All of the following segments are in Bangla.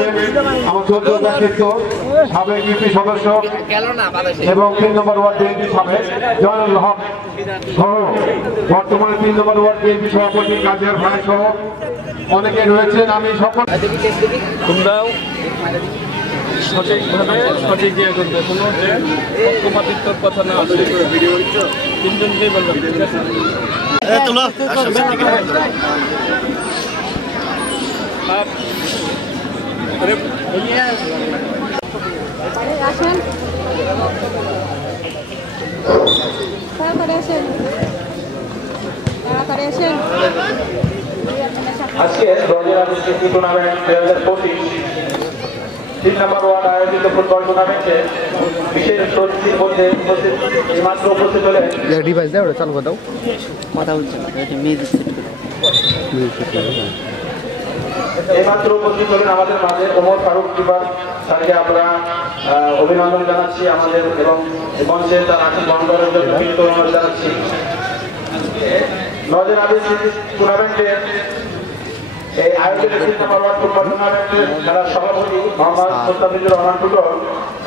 করবেন আমার চোদ্দ ব্যক্তিত্ব সাবেক ইউপি সদস্য এবং 3 নম্বর ওয়ার্ড বিএনপি সাবেক জয়নুল হক সহ বর্তমানে 3 নম্বর ওয়ার্ড বিএনপি সভাপতি কাজিয়ার ভাই সহ অনেকে রয়েছেন। আমি সকল তোমরাও সঠিকভাবে সঠিক ইয়ে করবে, কোনো যে পক্ষপাতিত্বর কথা না আসে। তিনজনকেই বললাম, ঠিক আছে? আজকে টুর্নামেন্ট 2025 3 নম্বর ওয়ার্ড আয়োজিত ফুটবল টুর্নামেন্টে বিশেষ অতিথির মধ্যে মাত্র উপস্থিত হলেন ডিভাইস দাও, চালু করে দাও, কথা বলছে এইমাত্র উপস্থিত হলেন আমাদের মাঝে ওমর ফারুক কিপার স্যারকে আমরা অভিনন্দন জানাচ্ছি আমাদের এবং মঞ্চে তার আসন গ্রহণ করার জন্য অনুরোধ জানাচ্ছি। নজর আবিদ টুর্নামেন্টের এই আয়োজনে 3 নম্বর ওয়ার্ড ফুটবল টুর্নামেন্টের খেলার সভাপতি মোহাম্মদ মুস্তাফিজুর রহমান টুটল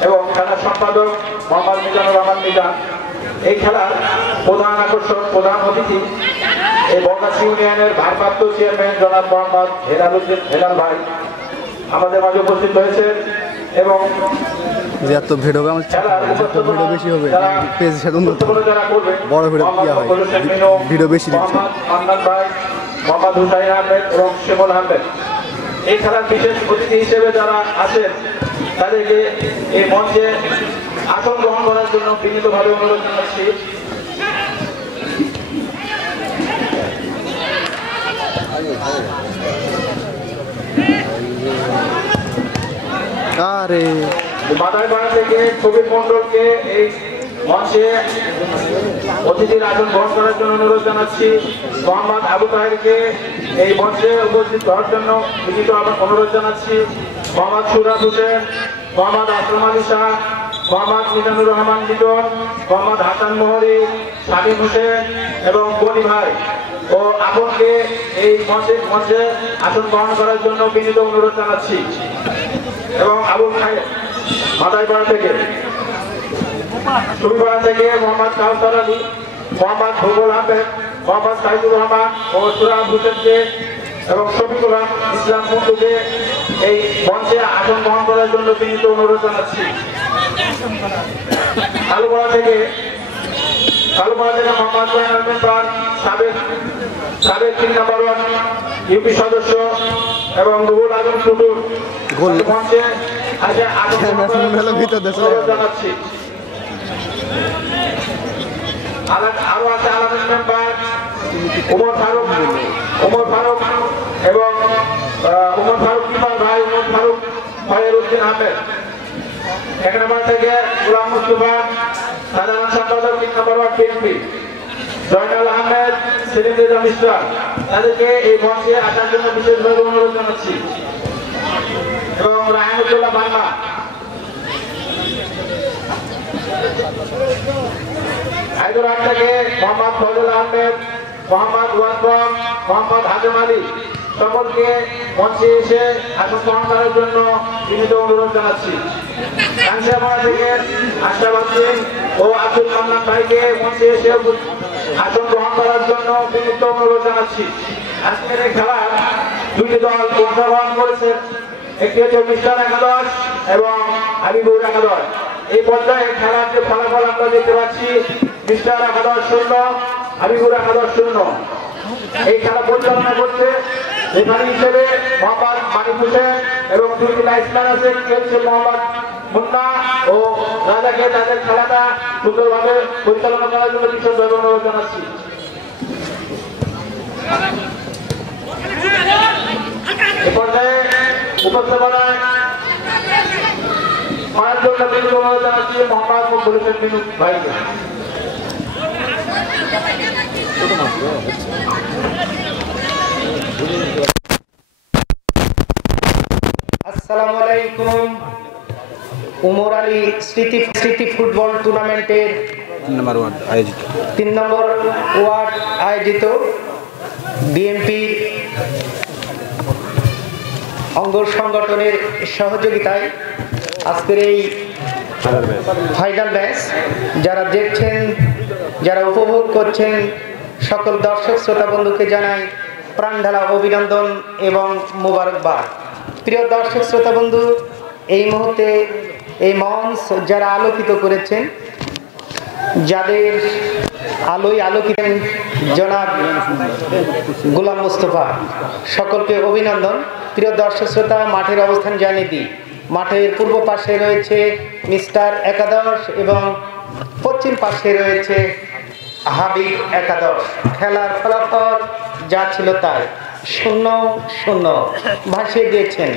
এবং খেলার সম্পাদক মোহাম্মদ মিজানুর রহমান মিজান। এই খেলার প্রধান আকর্ষণ, প্রধান অতিথি এই বনগাছি ইউনিয়নের ভারপ্রাপ্ত চেয়ারম্যান জনাব মোহাম্মদ হেলালুদ্দিন হেলাল ভাই আমাদের মাঝে উপস্থিত হয়েছেন এবং যত ভিডিও আমার যত ভিডিও বেশি হবে পেজ সাথে উন্নত বড় ভিডিও কি হয়, ভিডিও বেশি দিচ্ছে। আন্নান ভাই, মোহাম্মদ হুসাইন আহমেদ এবং শেমুল আহমেদ এই খেলার বিশেষ অতিথি হিসেবে যারা আছেন তাদেরকে এই মঞ্চে আসন গ্রহণ করার জন্য বিনীতভাবে অনুরোধ জানাচ্ছি। মাদারপাড়া থেকে কবির মন্ডলকে এই মঞ্চে অতিথির আসন গ্রহণ করার জন্য অনুরোধ জানাচ্ছি। মোহাম্মদ আবু তাহেরকে এই মঞ্চে উপস্থিত হওয়ার জন্য বিনীত অনুরোধ জানাচ্ছি। মোহাম্মদ সুরাজ হোসেন, মোহাম্মদ আসলাম আলী শাহ, মোহাম্মদ মিজানুর রহমান লিটন, মোহাম্মদ হাসান মোহরি, সাবিম হোসেন এবং বনি ভাই ও আপনকে এই মঞ্চে আসন গ্রহণ করার জন্য বিনীত অনুরোধ জানাচ্ছি। এবং আবু খায়ের মাদারপাড়া থেকে, সুবিপাড়া থেকে মোহাম্মদ কাউসার আলী, মোহাম্মদ ভূগোল আহমেদ, মোহাম্মদ সাইদুর রহমান ও সুরাজ হোসেনকে এবং শফিকুল ইসলাম বন্ধুকে এই মঞ্চে আসন গ্রহণ করার জন্য বিনীত অনুরোধ জানাচ্ছি। কালুপাড়া থেকে মোহাম্মদ জয়নাল মেম্বার সাবেক 3 নম্বর ওয়ার্ড ইউপি সদস্য এবং রুহুল আজম টুটুল মঞ্চে জানাচ্ছি। আরো আছে আলামিন মেম্বার ওমর ফারুক এবং ওমর ফারুক কিপার ভাই ওমর ফারুক ফয়ের উদ্দিন আহমেদ। 1 নম্বর থেকে গোলাম মুস্তফা সাধারণ সম্পাদক 3 number ward BNP, Joynal Ahmed, Selim Reza mister তাদেরকে এই মঞ্চে আসার জন্য বিশেষভাবে অনুরোধ জানাচ্ছি। এবং রায়হানুল্লাহ বাংলা, হায়দ্রাবাদ থেকে মোহাম্মদ ফজল আহমেদ, মোহাম্মদ ওয়াসফম, মোহাম্মদ হাজম আলী সকলকে মঞ্চে এসে আসন গ্রহণ করার জন্য বিনীত অনুরোধ জানাচ্ছি। কাঞ্চিয়াপাড়া থেকে আশরাফ সিং ও আব্দুল মান্নান ভাইকে মঞ্চে এসে আসন গ্রহণ করার জন্য বিনীত অনুরোধ জানাচ্ছি। আজকের এই খেলার 2টি দল অংশগ্রহণ করেছে, একটি হচ্ছে মিস্টার একাদশ এবং হাবিবুর একাদশ। এই পর্যায়ে খেলার যে ফলাফল আমরা দেখতে পাচ্ছি, মিস্টার একাদশ 0, হাবিবুর একাদশ 0। এই খেলা পরিচালনা করছে রেফারি হিসেবে মোহাম্মদ মানিক হোসেন এবং 2টি লাইসম্যান আছে, খেলছে মোহাম্মদ মুন্না ও রাজাকে। তাদের খেলাটা সুন্দরভাবে পরিচালনা করার জন্য বিশেষভাবে অনুরোধ জানাচ্ছি। এ পর্যায়ে উপস্থাপনায় মায়ের জন্য বিনীত অনুরোধ জানাচ্ছি মোহাম্মদ মকবুল হোসেন মিনু ভাইকে। আসসালামু আলাইকুম। উমর আলী স্মৃতি ফুটবল টুর্নামেন্টের 3 নম্বর ওয়ার্ড আয়োজিত বিএনপি অঙ্গ সংগঠনের সহযোগিতায় আজকের এই ফাইনাল ম্যাচ যারা দেখছেন, যারা উপভোগ করছেন, সকল দর্শক শ্রোতা বন্ধুকে জানাই প্রাণঢালা অভিনন্দন এবং মোবারকবাদ। প্রিয় দর্শক শ্রোতা বন্ধু, এই মুহূর্তে এই মঞ্চ যারা আলোকিত করেছেন, যাদের আলোয় আলোকিত জনাব গোলাম মোস্তফা, সকলকে অভিনন্দন। প্রিয় দর্শক শ্রোতা, মাঠের অবস্থান জানিয়ে দিই। মাঠের পূর্ব পাশে রয়েছে মিস্টার একাদশ এবং পশ্চিম পাশে রয়েছে হাবিব একাদশ। খেলার ফলাফল যা ছিল তাই 0-0 ভাসিয়ে দিয়েছেন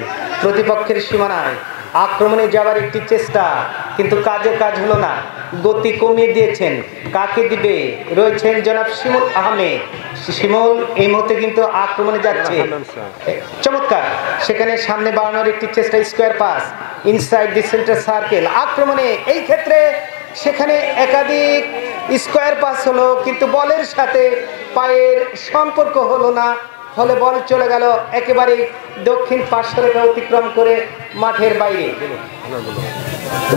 প্রতিপক্ষের সীমানায়। আক্রমণে যাওয়ার একটি চেষ্টা, কিন্তু কাজে কাজ হলো না, গতি কমিয়ে দিয়েছেন। কাকে দিবে? রয়েছেন জনাব শিমুল আহমেদ। শিমুল এই মুহূর্তে কিন্তু আক্রমণে যাচ্ছে, চমৎকার। সেখানে সামনে বাড়ানোর একটি চেষ্টা, স্কোয়ার পাস ইনসাইড দি সেন্টার সার্কেল। আক্রমণে এই ক্ষেত্রে সেখানে একাধিক স্কোয়ার পাস হলো, কিন্তু বলের সাথে পায়ের সম্পর্ক হলো না, ফলে বল চলে গেল একেবারে দক্ষিণ পার্শ্বরেখা অতিক্রম করে মাঠের বাইরে।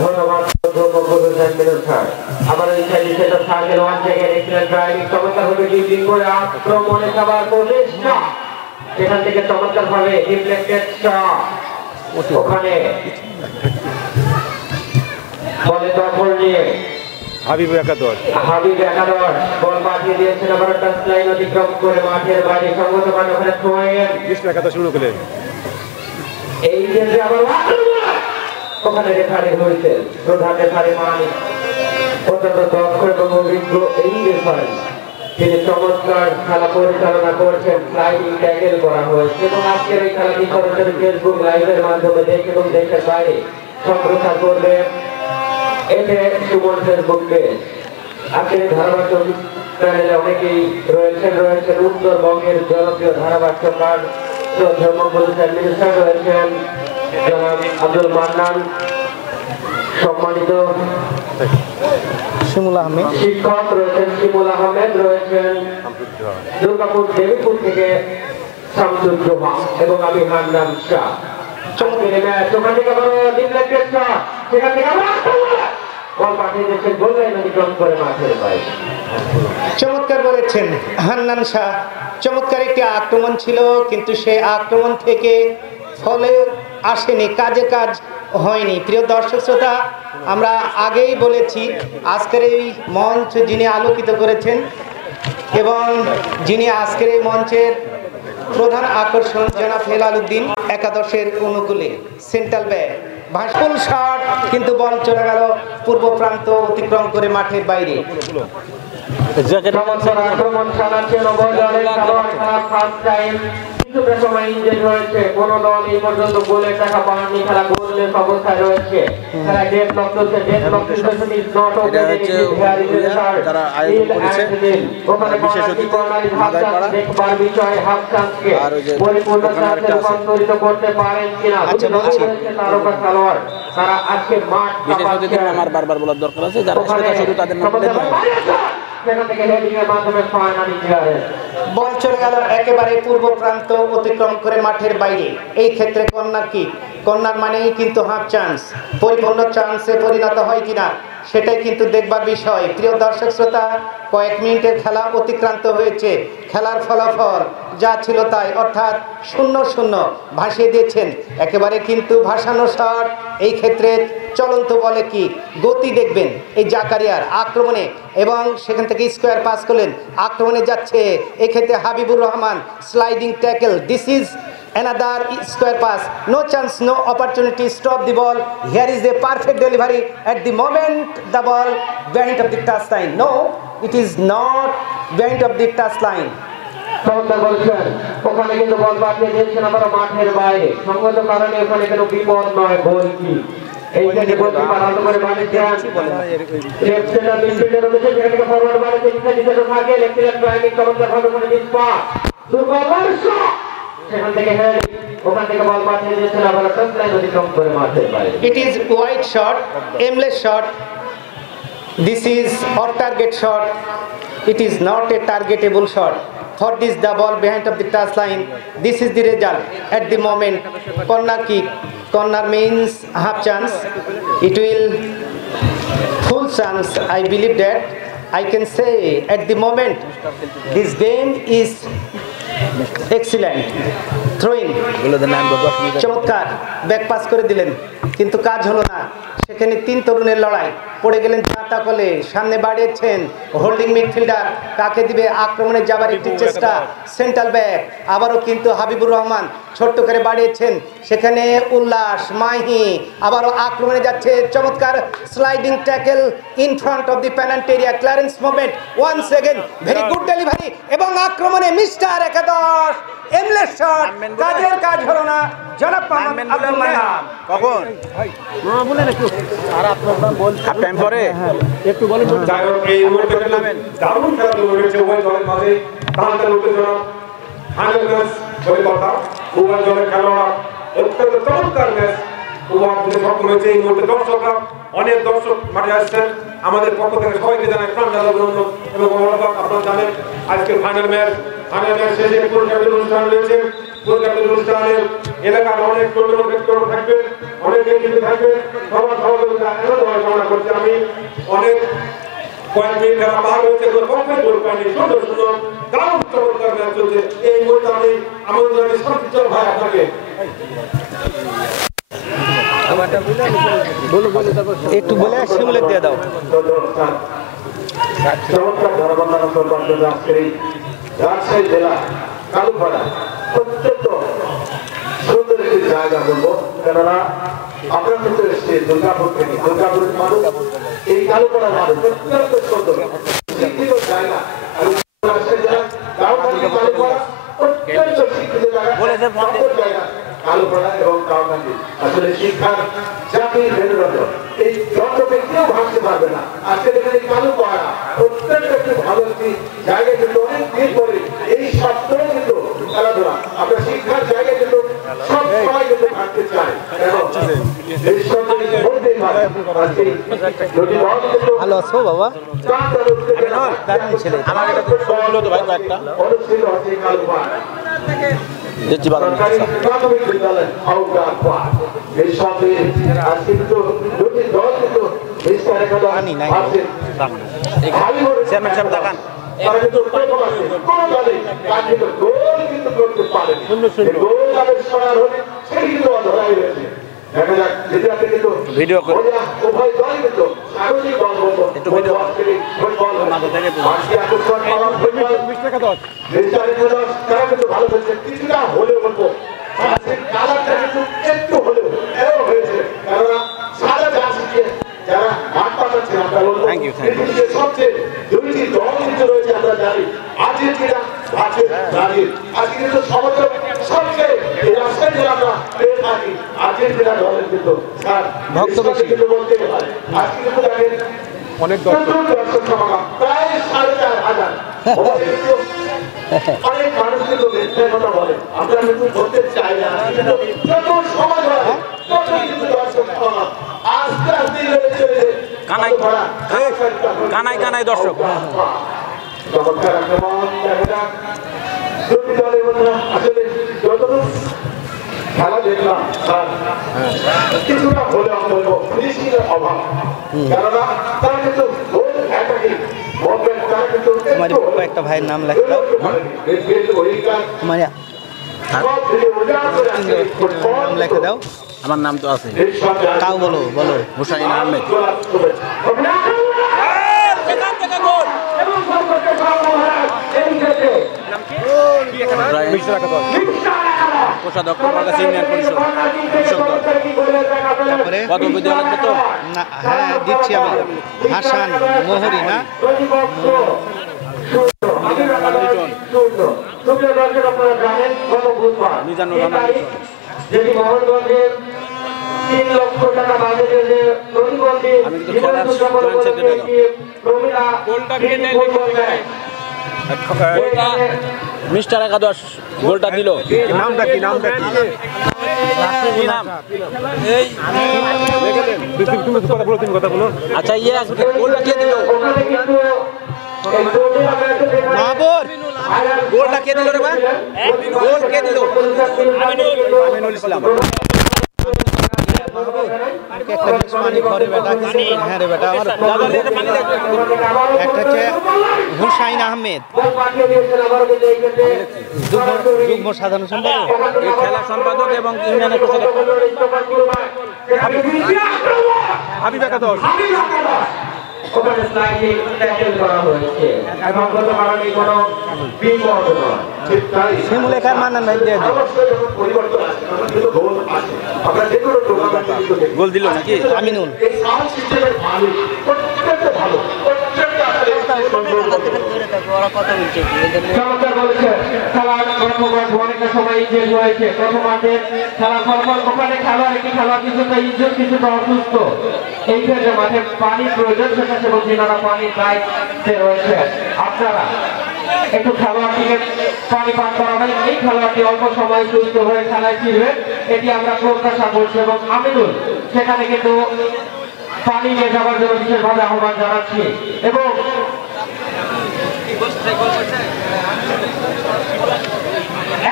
ধন্যবাদ। আমাদের ইচ্ছাই সেটা সার্কেল ওয়ান থেকে এক্সিলেন্ট ড্রাইভিং চমৎকারভাবে ডিপিং করে আক্রমণে যাবার প্রচেষ্টা, সেখান থেকে চমৎকারভাবে ডিফ্লেক্টেড শট। ওখানে বলে দখল নিয়ে হাবিব একাদশ বল পাঠিয়ে দিয়েছেন, আবার টাচ লাইন অতিক্রম করে মাঠের বাইরে সঙ্গত মান ওখানে থ্রোইন একাদশ শুরু করলেন। এই যে আবার ওখানে রেফারি হয়েছে প্রধান রেফারি মানে অত্যন্ত দক্ষ এবং অভিজ্ঞ এই রেফারি, তিনি চমৎকার খেলা পরিচালনা করছেন। স্লাইডিং ট্যাকেল করা হয়েছে এবং আজকের এই খেলাটি সরাসরি ফেসবুক লাইভের মাধ্যমে দেশ এবং দেশের বাইরে সম্প্রচার করবে এতে সুমন ফেসবুক পেজ। আজকের ধারাবাহিক চ্যানেলে অনেকেই রয়েছেন উত্তরবঙ্গের জনপ্রিয় ধারাভাষ্যকার রয়েছেন আব্দুল মান্নান, সম্মানিত শিমুল আহমেদ শিক্ষক রয়েছেন, শিমুল আহমেদ রয়েছেন, দুর্গাপুর দেবীপুর থেকে শামসুজ্জোহা এবং আমি হান্নান শাহ। সেখান থেকে আবার ডিফ্লেক্টেড শট, সেখান থেকে আবার বল পাঠিয়ে দিয়েছেন গোল লাইন অতিক্রম করে মাঠের বাইরে। চমৎকার বলেছেন হান্নান শাহ। চমৎকার একটি আক্রমণ ছিল, কিন্তু সেই আক্রমণ থেকে ফলে আসেনি, কাজে কাজ হয়নি। প্রিয় দর্শক শ্রোতা, আমরা আগেই বলেছি আজকের এই মঞ্চ যিনি আলোকিত করেছেন এবং যিনি আজকের এই মঞ্চের প্রধান আকর্ষণ জনাব হেলাল উদ্দিন একাদশের অনুকূলে সেন্ট্রাল ব্যাক ভাসফুল শট, কিন্তু বল চলে গেল পূর্ব প্রান্ত অতিক্রম করে মাঠের বাইরে। আক্রমণ চালাচ্ছেন ফার্স্ট টাইম, কিছুটা সময় ইনজেক্ট হয়েছে। কোন দল এই পর্যন্ত গোলের দেখা পাননি, খেলা গোললেস অবস্থায় রয়েছে। খেলা ডেড ব্লক চলছে, dead block situation is not okay. যারা আয়োজন করেছে ওখানে বিশেষ অতিথি মাদারপাড়া দেখবার বিষয় হাফ চান্সকে পরিপূর্ণ চান্সে রূপান্তরিত করতে পারেন কিনা। আচ্ছা বলছি তারকা খেলোয়াড় তারা আজকে মাঠ বিশেষ অতিথি আমার বারবার বলার দরকার আছে, যারা শুধু তাদের নাম সেখান থেকে হেডিং এর মাধ্যমে ফাইনালি ক্লিয়ারেন্স। বল চলে গেল একেবারে পূর্ব প্রান্ত অতিক্রম করে মাঠের বাইরে। এই ক্ষেত্রে কর্নার কিক, কর্নার মানেই কিন্তু হাফ চান্স, পরিপূর্ণ চান্সে পরিণত হয় কিনা সেটাই কিন্তু দেখবার বিষয়। প্রিয় দর্শক শ্রোতা, কয়েক মিনিটের খেলা অতিক্রান্ত হয়েছে, খেলার ফলাফল যা ছিল তাই, অর্থাৎ 0-0 ভাসিয়ে দিয়েছেন। একেবারে কিন্তু ভাসানো শট, এই ক্ষেত্রে চলন্ত বলে কি গতি দেখবেন এই জাকারিয়ার আক্রমণে, এবং সেখান থেকে স্কোয়ার পাস করলেন, আক্রমণে যাচ্ছে এক্ষেত্রে Habibur Rahman, sliding tackle, this is another square pass, no chance, no opportunity, stop the ball. Here is a perfect delivery at the moment the ball behind of the touch line. No, it is not behind of the touch line. ওখানে কিন্তু বল পাঠিয়ে দিয়েছেন আবার মাঠের বাইরে, সঙ্গত কারণে ওখানে কোনো বিপদ নয়, গোল কি এই যে বলতে পারান্ত করে বানিয়েছেন লেফট সেন্টার মিডফিল্ডার রয়েছে, সেখান থেকে ফরওয়ার্ড বানিয়েছে ইনসাইড সেন্টার থাকে লেফট ড্রাইভিং চমৎকার ভাবে করে দিচ্ছে দুর্বল শট, সেখান থেকে হেড, ওখান থেকে বল পাঠিয়ে দিয়েছেন আবার টাচ লাইন অতিক্রম করে মাঠের বাইরে। It is wide shot, aimless shot. This is off target shot. It is not a targetable shot. for this the ball behind of the touch line. This is the result at the moment. Corner kick. Corner means half chance. It will full chance. I believe that I can say at the moment this game is excellent. Throwing চমৎকার ব্যাক পাস করে দিলেন কিন্তু কাজ হলো না সেখানে তিন তরুণের লড়াই পড়ে গেলেন চাতা কলে সামনে বাড়িয়েছেন হোল্ডিং মিডফিল্ডার কাকে দিবে আক্রমণে যাবার একটি চেষ্টা সেন্ট্রাল ব্যাক আবারও কিন্তু হাবিবুর রহমান ছোট্ট করে বাড়িয়েছেন সেখানে উল্লাস মাহি আবারও আক্রমণে যাচ্ছে চমৎকার sliding tackle in front of the penalty area clearance moment once again very good delivery এবং আক্রমণে মিস্টার একাদশ এমলেস শট কাজের কাজ হলো না জনাব মোহাম্মদ আব্দুল মান্নান কখন বলে একটু আর আপনারা বল হাফ টাইম পরে একটু বলেন যাই হোক এই মুহূর্তে দারুণ খেলা হয়েছে উভয় দলের মাঝে টানটান উত্তেজনা ফাইনাল ম্যাচ বলে কথা উভয় দলের খেলোয়াড়রা অত্যন্ত চমৎকার ম্যাচ উপহার দিতে সক্ষম হয়েছে এই মুহূর্তে দর্শকরা অনেক দর্শক মাঠে আসছেন আমাদের পক্ষ থেকে সবাইকে জানাই প্রাণঢালা অভিনন্দন এবং মোবারকবাদ আপনারা জানেন আজকে ফাইনাল ম্যাচ শেষে পুরস্কারের অনুষ্ঠান রয়েছে পুরস্কারের অনুষ্ঠানের এলাকার অনেক টুর্নামেন্ট থাকবে অনেক গেম থাকবে সবার সহযোগিতা এমনভাবে কামনা করছি আমি অনেক কয়েক মিনিট খেলা পার হয়েছে কমপ্লিট গোল পাইনি সুন্দর সুন্দর দারুণ চমৎকার ম্যাচ চলছে এই মুহূর্তে আমি আমাদের জানি সবচেয়ে ভাই আপনাকে একটু বলে শিমুলে দিয়ে দাও চমৎকার ধর্মবন্ধন করবার জন্য আজকের এই রাজশাহী জেলা কালুপাড়া অত্যন্ত সুন্দর একটি জায়গা বলবো কেননা আমরা কিন্তু এসেছি দুর্গাপুর থেকে দুর্গাপুরের মানুষ এই কালুপাড়ার মানুষ অত্যন্ত সুন্দর শিক্ষিত জায়গা রাজশাহী জেলা কালুপাড়া অত্যন্ত শিক্ষিত জায়গা কালুপাড়া এবং কাউকান্দি আসলে শিক্ষার জাতির মেরুদণ্ড এই দ্বন্দ্বকে কেউ ভাবতে পারবে না আজকে এখানে কালুপাড়া অত্যন্ত একটি ভালো একটি জায়গায় কিন্তু অনেক দিন পরে এই সপ্তাহে কিন্তু খেলাধুলা আমরা শিক্ষার জায়গায় কিন্তু সব সবাই কিন্তু থাকতে চাই এবং এই সপ্তাহে বলতেই পারে ভালো আছো বাবা দারুণ ছেলে আমাকে এটা খুব সুন্দর তো ভাই একটা অনুষ্ঠিত হচ্ছে কালুপাড়া দেখছি ভালো সরকারি প্রাথমিক বিদ্যালয় আউটডোর পার্ক এই সাথে আজকে কিন্তু দুটি দল কিন্তু বিস্তারে খেলা আছে চেয়ারম্যান সাহেব দেখান তারা কিন্তু প্রথম আছে কোন দলে তার কিন্তু গোল কিন্তু করতে পারে গোল আবিষ্কার হলে সেই কিন্তু ধরাই রয়েছে দেখা যাক যেটাতে কিন্তু ভিডিও করে উভয় দলই কিন্তু স্বাগতিক দল বলবো একটু ভিডিও ফুটবল মাঝে থেকে আজকে আকর্ষণ পাওয়া ফুটবল তারা কিন্তু ভালো খেলছে কিছুটা হলেও বলবো কালারটা কিন্তু একটু হলেও এও হয়েছে কেননা সারা জার্সিকে যারা মাঠ পাঠাচ্ছে আমরা বলবো পৃথিবীতে সবচেয়ে দুইটি দল কিন্তু রয়েছে আমরা জানি আর্জেন্টিনা আছে ব্রাজিল আজকে কিন্তু সমগ্র সবচেয়ে এই রাষ্ট্রের যে আমরা পেয়ে থাকি আর্জেন্টিনা দলের কিন্তু ভক্ত কিন্তু বলতে হয় আজকে কিন্তু দেখেন অনেক দর্শক সমাগম প্রায় 4,500 অনেক মানুষ কিন্তু মিথ্যা কথা বলে আমরা কিন্তু বলতে চাই না কিন্তু যত সমাজ হয় তত কিন্তু দর্শক সমাগম আস্তে আস্তে চলে কানাই কানাই কানাই দর্শক চমৎকার আক্রমণ দেখা যাক দুটি দলের মধ্যে আসলে যতটুকু খেলা দেখলাম কিছুটা হলে আমি বলবো ফিনিশিংয়ের অভাব কেননা তারা কিন্তু গোল অ্যাটাকিং মুভমেন্ট তারা কিন্তু একটা ভাইয়ের নাম লেখা দাও মানে নাম লেখা দাও আমার নাম তো আছে তাও বলো বলো হুসাইন আহমেদ কোষাধ্যক্ষ ইউনিয়ন পরিষদ কত বিদ্যালয় লাগবে তো না হ্যাঁ দিচ্ছি আমি হাসান মোহরি না যেটি মোহনগঞ্জের 3 লক্ষ টাকা বাজেটের যে প্রতিবন্ধী মিস্টার একাদশ গোলটা দিল নামটা কি নামটা কি নাম এই তুমি কথা বলো আচ্ছা ইয়ে গোলটা কে দিল মাহবুব গোলটা কে দিল রে ভাই গোল কে দিল আমিনুল ইসলাম একটা পানি ঘরে বেটা হ্যাঁ রে বেটা আমার একটা হচ্ছে হুসাইন আহমেদ যুগ্ম সাধারণ সম্পাদক এই খেলা সম্পাদক এবং ইউনিয়নের হাবিব একাদশ ওখানে স্লাইডে ট্যাকেল করা হয়েছে এবং কোনো কারণে কোনো বিপদ নয় ঠিক তাই শিমুলেখার মান্নান ভাই দিয়ে অবশ্যই যখন পরিবর্তন আসে তখন কিন্তু গোল আসে আমরা যে কোনো টুর্নামেন্টে গোল দিল নাকি আমিনুল এই সাউন্ড সিস্টেমের ভালো প্রত্যেকটা ভালো প্রত্যেকটা আসলে চমৎকার বলেছে খেলার কর্মকাণ্ড অনেকটা সময় ইনজেক্ট হয়েছে প্রথমার্ধে খেলার কর্মকাণ্ড ওখানে খেলোয়াড় একটি খেলোয়াড় কিছুটা ইনজেক্ট কিছুটা অসুস্থ এই ক্ষেত্রে মাঠে পানি প্রয়োজন সেখানে এবং যেনারা পানির দায়িত্বে রয়েছে আপনারা একটু খেলোয়াড়টিকে পানি পান করাবেন এই খেলোয়াড়টি অল্প সময় সুস্থ হয়ে খেলায় ফিরবে এটি আমরা প্রত্যাশা করছি এবং আমিনুল সেখানে কিন্তু পানি নিয়ে যাওয়ার জন্য বিশেষভাবে আহ্বান জানাচ্ছি এবং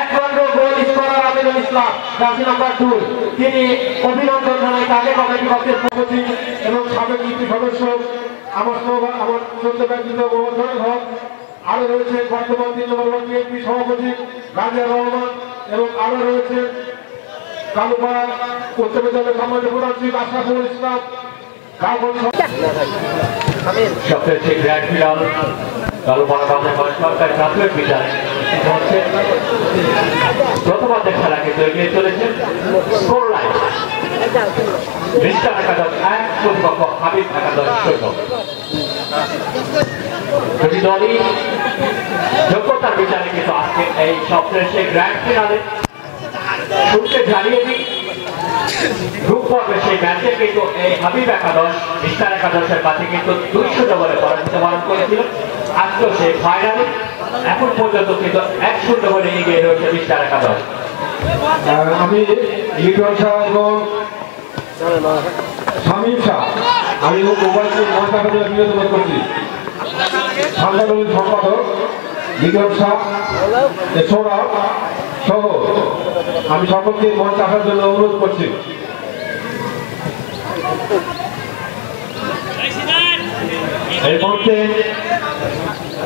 একমাত্র goal scorer Aminul Islam jersey number 2 তিনি অভিনন্দন জানাই তাকে কমিটি পক্ষের পক্ষ থেকে এবং সাবেক ইউপি সদস্য আমার সদ্য ব্যক্তিত্ব মোহাম্মদ হক আরো রয়েছে বর্তমান 3 নম্বর ওয়ার্ড বিএনপি সভাপতি রাজিয়া রহমান এবং আরো রয়েছে কালুপাড়া উচ্চ বিদ্যালয়ের সম্মানিত প্রধান শিক্ষক আশরাফুল ইসলাম সবচেয়ে ঠিক গ্র্যান্ড ফিনাল কালুপাড়া বাজার সরকারি প্রাথমিক বিদ্যালয় প্রথমার্ধের খেলা কিন্তু এগিয়ে চলেছে স্কোর লাইন মিস্টার একাদশ 1 প্রতিপক্ষ হাবিব একাদশ 0 দুটি দলই যোগ্যতার বিচারে কিন্তু আজকে এই সবচেয়ে সেই গ্র্যান্ড ফিনালে শুরুতে জানিয়ে দিই গ্রুপ পর্বে সেই ম্যাচে কিন্তু এই হাবিব একাদশ মিস্টার একাদশের কাছে কিন্তু 200 বলে পরাজিত বরণ করেছিল আজকে সেই ফাইনালে এখন পর্যন্ত কিন্তু 1-0 বলে এগিয়ে রয়েছে মিস্টার একাদশ আমি লিটন শাহ এবং শামীম শাহ আমি মোবাইলকে মহাসাগর বিনোদন করছি সাংগঠনিক সম্পাদক লিটন শাহ সৌরভ সহ আমি সকলকে মঞ্চে আসার জন্য অনুরোধ করছি এই মুহূর্তে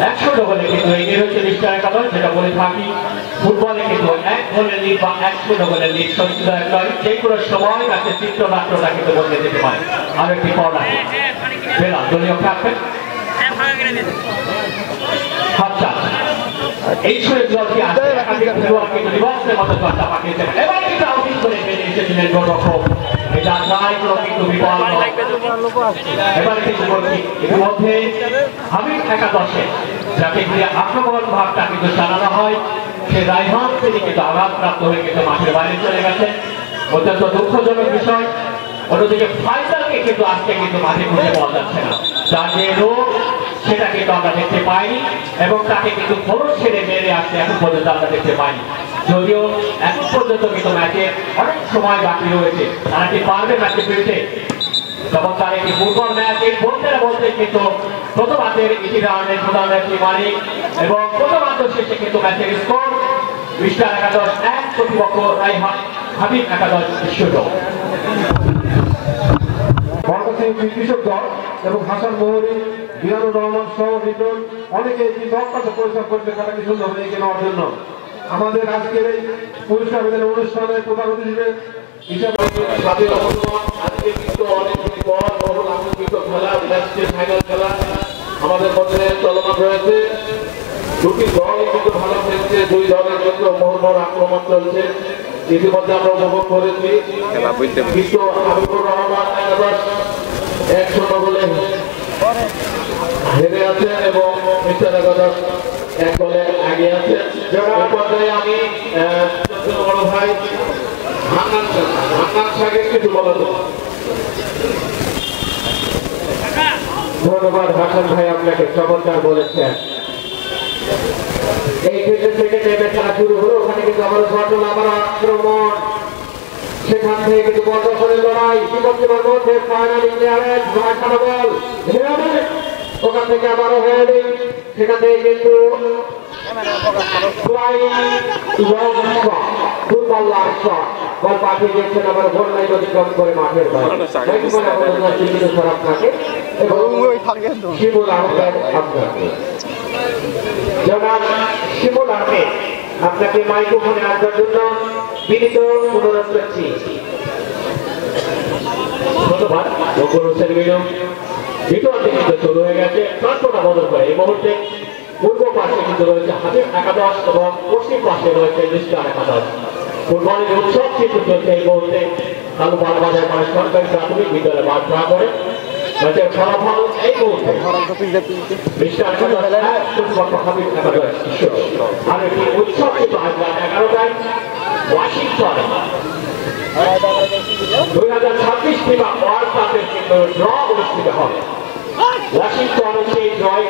100 বলে কিন্তু এগিয়ে রয়েছে মিস্টার একাদশ যেটা বলে থাকি ফুটবলে কিন্তু 1 গোলের লিড বা 100 গোলের লিড সত্যি নয় যে কোনো সময় ম্যাচের চিত্রনাট্যটা কিন্তু বদলে যেতে পারে আর একটি কর্নার পেলাম দলীয় ক্যাপ্টেন আচ্ছা এই সুরে দলটি আসে একাধিক খেলোয়াড় কিন্তু রিভার্সের মতো চর্চা পাঠিয়েছেন এবার কিন্তু আউটিং করে বেরিয়ে এসেছিলেন গোলরক্ষক এটা নাই কোনো কিন্তু বিপদ এবার কিন্তু বলছি ইতিমধ্যে হাবিব একাদশে যাকে ঘিরে আক্রমণ ভাবটা কিন্তু চালানো হয় সে রাইহান তিনি কিন্তু আঘাতপ্রাপ্ত হয়ে কিন্তু মাঠের বাইরে চলে গেছে অত্যন্ত দুঃখজনক বিষয় অন্যদিকে ফাইটারকে কিন্তু আজকে কিন্তু মাঠে খুঁজে পাওয়া যাচ্ছে না যার যে রোগ সেটা কিন্তু আমরা দেখতে পাইনি এবং তাকে কিন্তু খরচ ছেড়ে মেরে আসতে এখন পর্যন্ত আমরা দেখতে পাইনি যদিও এখন পর্যন্ত কিন্তু ম্যাচে অনেক সময় বাকি রয়েছে তারা কি পারবে ম্যাচে ফিরতে চমৎকার একটি ফুটবল ম্যাচ এই বলতে কিন্তু প্রথমার্ধের ইতিহাসের প্রধান একটি মালিক এবং প্রথমার্ধ শেষে কিন্তু ম্যাচের স্কোর মিস্টার একাদশ 1 প্রতিপক্ষ রাইহান হাবিব একাদশ 0 কৃষক দল এবং হাসান মোহরি বিরানুর রহমান সহ নিতন অনেকে কিন্তু অত্যন্ত পরিশ্রম করছে খেলাকে সুন্দর হয়ে এগিয়ে নেওয়ার জন্য আমাদের আজকের এই পুরস্কার বিতরণ অনুষ্ঠানে প্রধান অতিথি হিসেবে আজকে কিন্তু অনেকদিন পর বহুল আনন্দিত খেলা ফাইনাল খেলা আমাদের মধ্যে চলমান রয়েছে দুটি দল কিন্তু ভালো খেলছে দুই দলের কিন্তু মোহর আক্রমণ চলছে ইতিমধ্যে আমরা উপভোগ করেছি কিন্তু হাবিবুর রহমান একাদশ 1-0 গোলে হেরে আছেন এবং মিস্টার একাদশ 1 গোলে এগিয়ে আছে এই পর্যায়ে আমি বড় ভাই হান্নান শাহকে কিছু বলা যায় ধন্যবাদ হাসান ভাই আপনাকে চমৎকার বলেছেন এই ক্ষেত্রে থেকে টেপে খেলা শুরু হলো ওখানে কিন্তু আমার ঘটনা আবার আক্রমণ সেখান থেকে কিন্তু বড় করে লড়াই বিপক্ষের মধ্যে ফাইনাল ক্লিয়ারেন্স ভাষানো বল ওখানে ওখান থেকে আবারও হেডিং, সেখান থেকে কিন্তু দূরপাল্লার শট বল পাঠিয়ে দিচ্ছেন আবার গোল লাইন অতিক্রম করে মাঠের বাইরে আপনাকে এবং শিমুল আহমেদ আপনাকে জনাব শিমুল আহমেদ আপনাকে মাইক্রোফোনে আসার জন্য বিনীত অনুরোধ করছি। ধন্যবাদ। বকুল হোসেন মিনু দ্বিতীয় কিন্তু শুরু হয়ে গেছে, প্রান্তটা বদল করে এই মুহূর্তে পূর্ব পাশে কিন্তু রয়েছে হাবিব একাদশ এবং পশ্চিম পাশে রয়েছে মিস্টার একাদশ। ফুটবলের উৎসব কিন্তু চলছে এই মুহূর্তে কালুপাড়া বাজার মানে সরকারি প্রাথমিক বিদ্যালয়ে মাঠ ধরা করে ম্যাচের ফলাফল এই মুহূর্তে মিস্টার হাবিব একাদশ আর একটি উৎসব কিন্তু আজ রাত 11টায় ওয়াশিংটন 2026 ফিফা ওয়ার্ল্ড কাপের কিন্তু ড্র অনুষ্ঠিত হবে। ওয়াশিংটন সেই জয়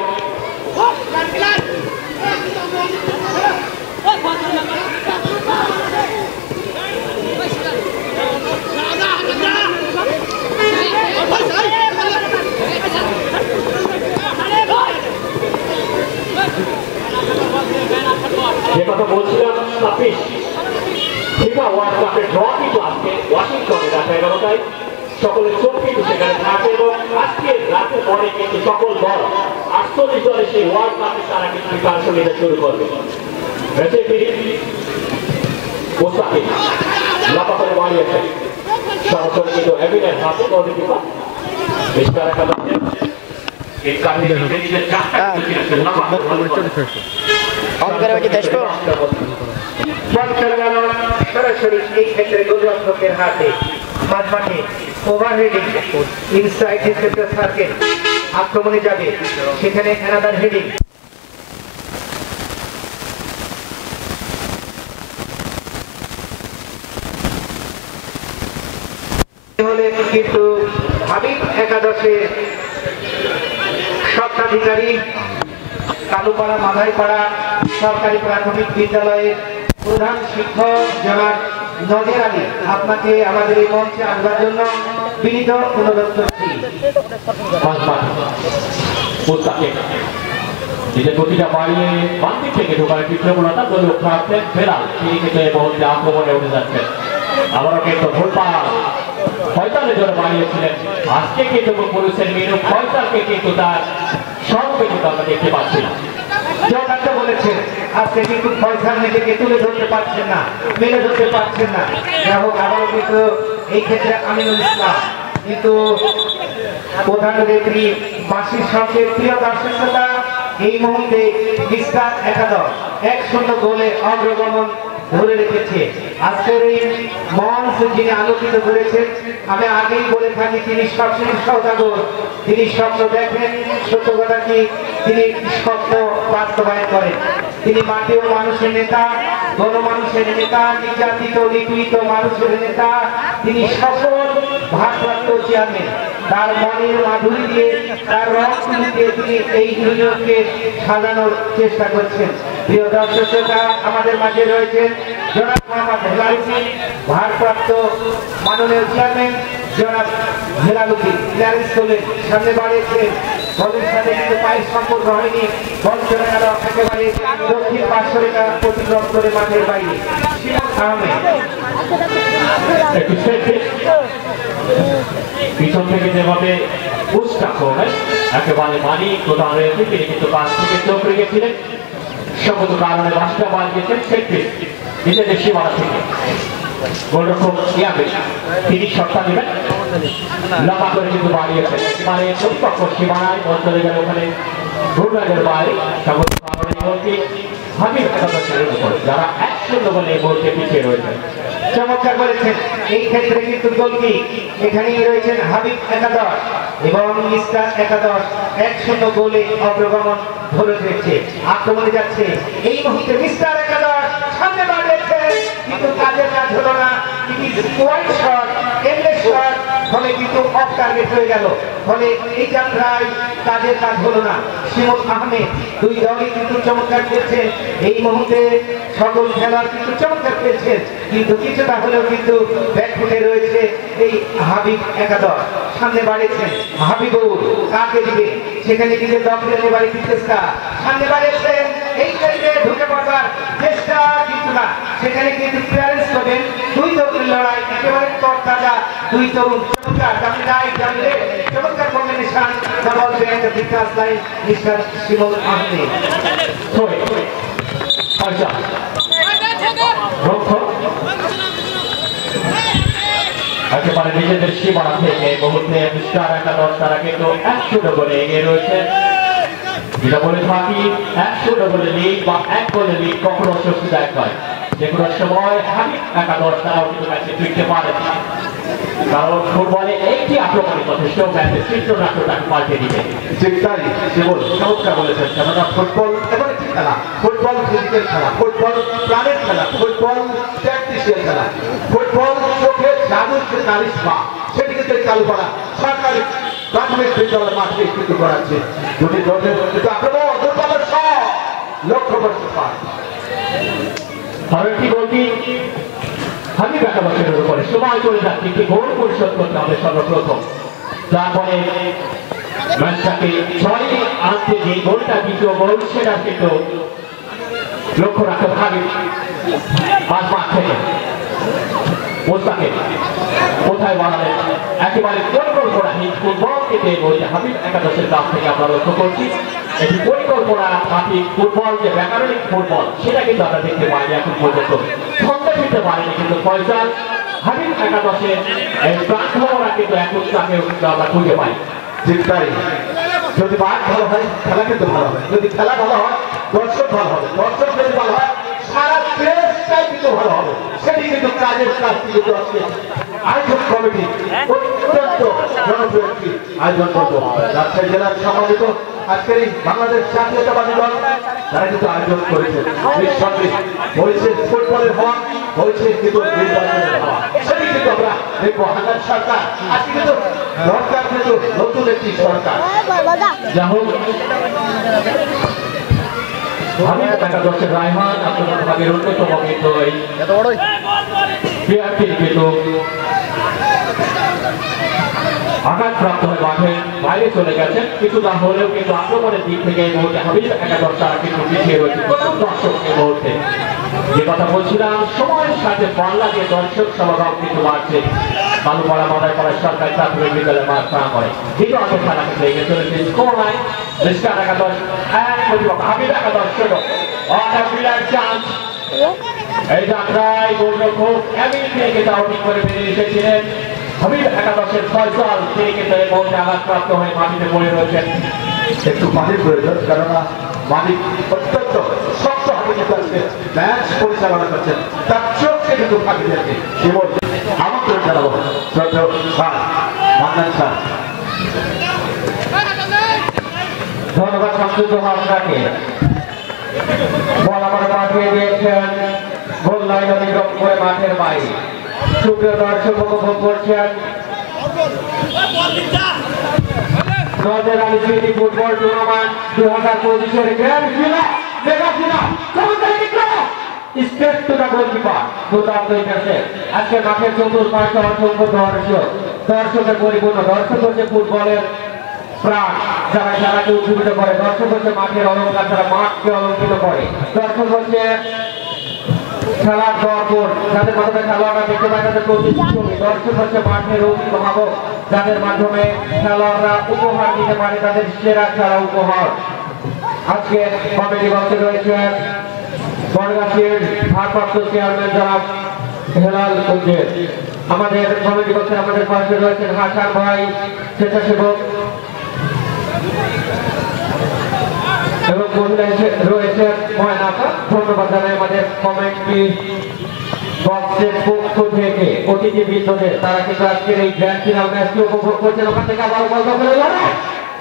যে কথা বলছিলাম 26 ফিফা ওয়ার্ল্ড কাপের ড্র কিন্তু আজকে ওয়াশিংটনে রাত 11টায় সকলের চোখ কিন্তু সেখানে থাকবে এবং আজকে রাতের পরে কিন্তু সকল দল 48 দলের সেই ওয়ার্ল্ড কাপে তারা কিন্তু প্রিপারেশন নিতে শুরু করবে। পোস্তাকে লাফা করে বাড়িয়েছে সরাসরি কিন্তু এভিডেন্স হাতে গোলকিপার মিস্টার একাদশের এই কাহিনী নিজের সরাসরি এই ক্ষেত্রে গোলরক্ষকের হাতে মাঝমাঠে ওভারহেডিং ইনসাইড সেন্টার সার্কেল আক্রমণে যাবে, সেখানে অ্যানাদার হেডিং হলে কিন্তু হাবিব একাদশের স্বত্বাধিকারী কালুপাড়া মাধাইপাড়া সরকারি প্রাথমিক বিদ্যালয়ের প্রধান শিক্ষক জনাব নজির আলী আপনাকে আমাদের এই মঞ্চে আসবার জন্য বিনীত অনুরোধ করছি। নিজের গতিটা বাড়িয়ে বান্দিক থেকে ঢোকার একটি প্রবণতা দলীয় লক্ষ্য রাখছেন ফেরাল, তিনি কিন্তু এই মুহূর্তে আক্রমণে উঠে যাচ্ছেন। আবারও কিন্তু ভুলপাল ফয়সালের জন্য বাড়িয়েছিলেন, আজকে কিন্তু বলেছেন মিনু ফয়সালকে কিন্তু তার সঙ্গে কিন্তু আমরা দেখতে পাচ্ছি না। বলেছেন আজকে কিন্তু ফয়সাল নিজেকে তুলে ধরতে পারছেন না, মেলে ধরতে পারছেন না। যাই হোক আবারও কিন্তু এই ক্ষেত্রে আমিনুল ইসলাম কিন্তু প্রধান অতিথি বাসীর সঙ্গে প্রিয় দর্শক শ্রোতা এই মুহূর্তে মিস্টার একাদশ 1-0 গোলে অগ্রগমন ধরে রেখেছে। আজকের এই মঞ্চ যিনি আলোকিত করেছেন আমি আগেই বলে থাকি তিনি সবসময় সওদাগর, তিনি স্বপ্ন দেখেন, সত্য কথা কি তিনি স্বপ্ন বাস্তবায়ন করেন। তিনি মাটি ও মানুষের নেতা, গণমানুষের নেতা, নির্যাতিত নিপীড়িত মানুষের নেতা, তিনি সকল ভারপ্রাপ্ত চেয়ারম্যান। তার মনের মাধুরী দিয়ে তার রক্ত দিয়ে তিনি এই ইউনিয়নকে সাজানোর চেষ্টা করছেন। প্রিয় দর্শক শ্রোতা আমাদের মাঝে রয়েছেন জনাব মোহাম্মদ হেলাল সিং, ভারপ্রাপ্ত মাননীয় চেয়ারম্যান জনাব হেলালুদ্দিন ক্লিয়ারেন্স করলেন, সামনে বাড়িয়েছেন, বলের সাথে কিন্তু পায়ের সম্পর্ক হয়নি, বল চলে গেল একেবারে দক্ষিণ পার্শ্বরেখা অতিক্রম করে মাঠের বাইরে। আহমেদ পিছন থেকে যেভাবে পুষ্টা করে একেবারে মানি প্রধান রয়েছে, তিনি কিন্তু পাশ থেকে চোখ রেখেছিলেন, সম্মত কারণে বাসটা বাড়িয়েছেন সেটি নিজেদের সীমানা থেকে। গোলরক্ষক ইয়াবে তিনি শটটা নেবেন, লম্বা করে কিন্তু বাড়িয়েছেন, মানে প্রতিপক্ষ সীমানায় বল চলে গেল ওখানে ঘূর্ণাদের বাইরে, সম্মত কারণে বলছি হাবিব একাদশের উপর যারা 1-0 বলে এই মুহূর্তে পিছিয়ে রয়েছেন। চমৎকার করেছেন এই ক্ষেত্রে কিন্তু গোলকি এখানেই রয়েছেন হাবিব একাদশ এবং মিস্টার একাদশ 1-0 গোলে অগ্রগমন ধরে রেখেছে, আক্রমণে যাচ্ছে এই মুহূর্তে মিস্টার একাদশ সামনে বাড়িয়েছে কিন্তু কাজের কাজ হলো না। It is wide shot, endless shot, ফলে কিন্তু অফ টার্গেট হয়ে গেল, ফলে এই যাত্রায় কাজের কাজ হলো না। শিমুল আহমেদ দুই দলই কিন্তু চমৎকার খেলছেন, এই মুহূর্তে সকল খেলোয়াড় কিন্তু চমৎকার খেলছেন, কিন্তু কিছুটা হলেও কিন্তু ব্যাকফুটে রয়েছে এই হাবিব একাদশ। সামনে বাড়িয়েছেন হাবিবুর, কাকে দিবে সেখানে কিন্তু দখলের বাড়ি চেষ্টা, সামনে বাড়িয়েছেন এই সাইডে ঢুকে পড়বার চেষ্টা, কিন্তু না, সেখানে কিন্তু ক্লিয়ারেন্স করবেন। দুই তরুণের লড়াই, একেবারে তরতাজা দুই তরুণ, চমৎকার চমৎকার কম্বিনেশন, ডাবল ব্যান্ড বিকাশ লাইন মিস্টার শিমুল আহমেদ। একেবারে নিজেদের সীমানা থেকে এই মুহূর্তে মিস্টার একাদশ তারা কিন্তু 100 গোলে এগিয়ে রয়েছে। যেটা বলে থাকি 100 গোলে লিড বা 1 গোলে লিড কখনো স্বস্তিদায়ক নয়, যে কোনো সময় হাবিব একাদশ তারাও কিন্তু ম্যাচে ফিরতে পারে, কারণ ফুটবলে একটি আক্রমণই যথেষ্ট ম্যাচের চিত্রনাট্যটাকে পাল্টে দিবে। ঠিক তাই, কেবল চমৎকার বলেছেন, কেননা ফুটবল এমন একটি খেলা, ফুটবল ফিজিক্যাল খেলা, ফুটবল প্রাণের খেলা, ফুটবল ট্যাকটিশিয়াল খেলা, ফুটবল চোখে জাদুর যে কারিশমা সেটি কিন্তু চালু করা সরকারি প্রাথমিক বিদ্যালয়ের মাঠে কিন্তু করাচ্ছে। দুটি দলের কিন্তু আক্রমণ দুর্বলের সব লক্ষ্য করতে পারে। আর কি বলছি, হাবিব একাদশের উপরে সময় চলে যাচ্ছে, একটি গোল পরিশোধ করতে হবে সর্বপ্রথম, তারপরে ম্যাচটাকে ছয় আনতে যে গোলটা দ্বিতীয় গোল সেটা কিন্তু লক্ষ্য রাখতে হাবিব মাঝ মাঠ থেকে মোস্তাকে কোথায় বাড়ালেন, একেবারে পরিকল্পনাহীন ফুটবল থেকে বলছে হাবিব একাদশের কাছ থেকে আমরা লক্ষ্য করছি। এটি পরিকল্পনা মাফিক ফুটবল, যে ব্যাকরণিক ফুটবল সেটা কিন্তু আমরা দেখতে পাইনি এখন পর্যন্ত, সন্দেহ দিতে পারেনি কিন্তু ফয়সাল। হাবিব একাদশের এই প্রার্থনা কিন্তু এখন তাকে আমরা খুঁজে পাই। ঠিক তাই, যদি মাঠ ভালো হয় খেলা কিন্তু ভালো হবে, যদি খেলা ভালো হয় দর্শক ভালো হবে, দর্শক যদি ভালো হয় সারা দেশটাই কিন্তু ভালো হবে। সেটি কিন্তু কাজের কাজ কিন্তু আজকে আয়োজক কমিটি অত্যন্ত জনপ্রিয় একটি আয়োজন করবো। রাজশাহী জেলার সম্মানিত আজকের এই বাংলাদেশ জাতীয়তাবাদী দল তারা কিন্তু আয়োজন করেছে, নিঃসন্দেহে বলছে ফুটবলের হওয়া, বলছে কিন্তু নির্বাচনের হওয়া, সেটি কিন্তু আমরা দেখবো। হাজার সরকার আজকে কিন্তু দরকার কিন্তু নতুন একটি সরকার। যা হোক, হাবিব একাদশের রায়হান আন্তর্জাতিক অন্যতম কিন্তু এই প্লেয়ারটি কিন্তু আঘাতপ্রাপ্ত হয়ে মাঠের বাইরে চলে গেছেন, কিছুটা হলেও কিন্তু আক্রমণের দিক থেকে এই মুহূর্তে হাবিব একাদশ তারা কিন্তু পিছিয়ে রয়েছে দর্শক এই মুহূর্তে। যে কথা বলছিলাম, সময়ের সাথে পাল্লা দিয়ে দর্শক সমাগম কিন্তু বাড়ছে। বালুপাড়া মাদারপাড়া সরকারি প্রাথমিক বিদ্যালয়ের মাঠ প্রাঙ্গণে কিন্তু আগে খেলা কিন্তু এগিয়ে চলেছে স্কোর লাইন মিস্টার একাদশ 1 প্রতিপক্ষ হাবিব একাদশ ছোট চান্স। এই যাত্রায় গোলরক্ষক এমিল থেকে আউটিং করে বেরিয়ে এসেছিলেন হাবিব একাদশের ফয়সাল, তিনি কিন্তু এই মুহূর্তে আঘাতপ্রাপ্ত হয়ে মাটিতে পড়ে রয়েছেন। একটু পানির প্রয়োজন, কেননা মালিক অত্যন্ত শক্ত হাতে কিন্তু আজকে ম্যাচ পরিচালনা করছেন, তার চোখকে কিন্তু ফাঁকি দিয়েছে। কেবল আমন্ত্রণ জানাবো শ্রদ্ধেয় স্যার মান্নান স্যার। ধন্যবাদ শামসুদ্দোহা আপনাকে। বল আমার পাঠিয়ে দিয়েছেন গোল লাইন অতিক্রম করে মাঠের বাইরে। সুপ্রিয় দর্শক উপভোগ করছেন নজর আলী স্মৃতি ফুটবল টুর্নামেন্ট 2025-এর grand final mega final straight to the goalkeeper দুর্দান্ত ইন্টারসেপ্ট। আজকে মাঠের চতুর্পাশে অসংখ্য দর্শকের পরিপূর্ণ। দর্শক হচ্ছে ফুটবলের প্রাণ, যারা খেলাকে উজ্জীবিত করে। দর্শক হচ্ছে মাঠের অলঙ্কার, যারা মাঠকে অলঙ্কৃত করে। দর্শক হচ্ছে খেলার দর্পণ, যাদের মাধ্যমে খেলোয়াড়রা দেখতে পায় তাদের প্রতিচ্ছবি। দর্শক হচ্ছে মাঠের অভিভাবক, যাদের মাধ্যমে খেলোয়াড়রা উপহার দিতে পারে তাদের সেরা খেলা উপহার। আজকে কমিটি বক্সে রয়েছেন বনগাছির ভারপ্রাপ্ত চেয়ারম্যান জনাব হেলাল উদ্দিন। আমাদের কমিটি বক্সে আমাদের পাশে রয়েছেন হাসান ভাই স্বেচ্ছাসেবক, এবং মহিলা রয়েছে ময়নাকা। ধন্যবাদ জানাই আমাদের কমিটি বক্সের পক্ষ থেকে অতিথিবৃন্দদের, তারা কিন্তু আজকের এই গ্র্যান্ড ফিনাল ম্যাচটি উপভোগ করছেন। ওখান থেকে আবার বল দখলে লড়াই,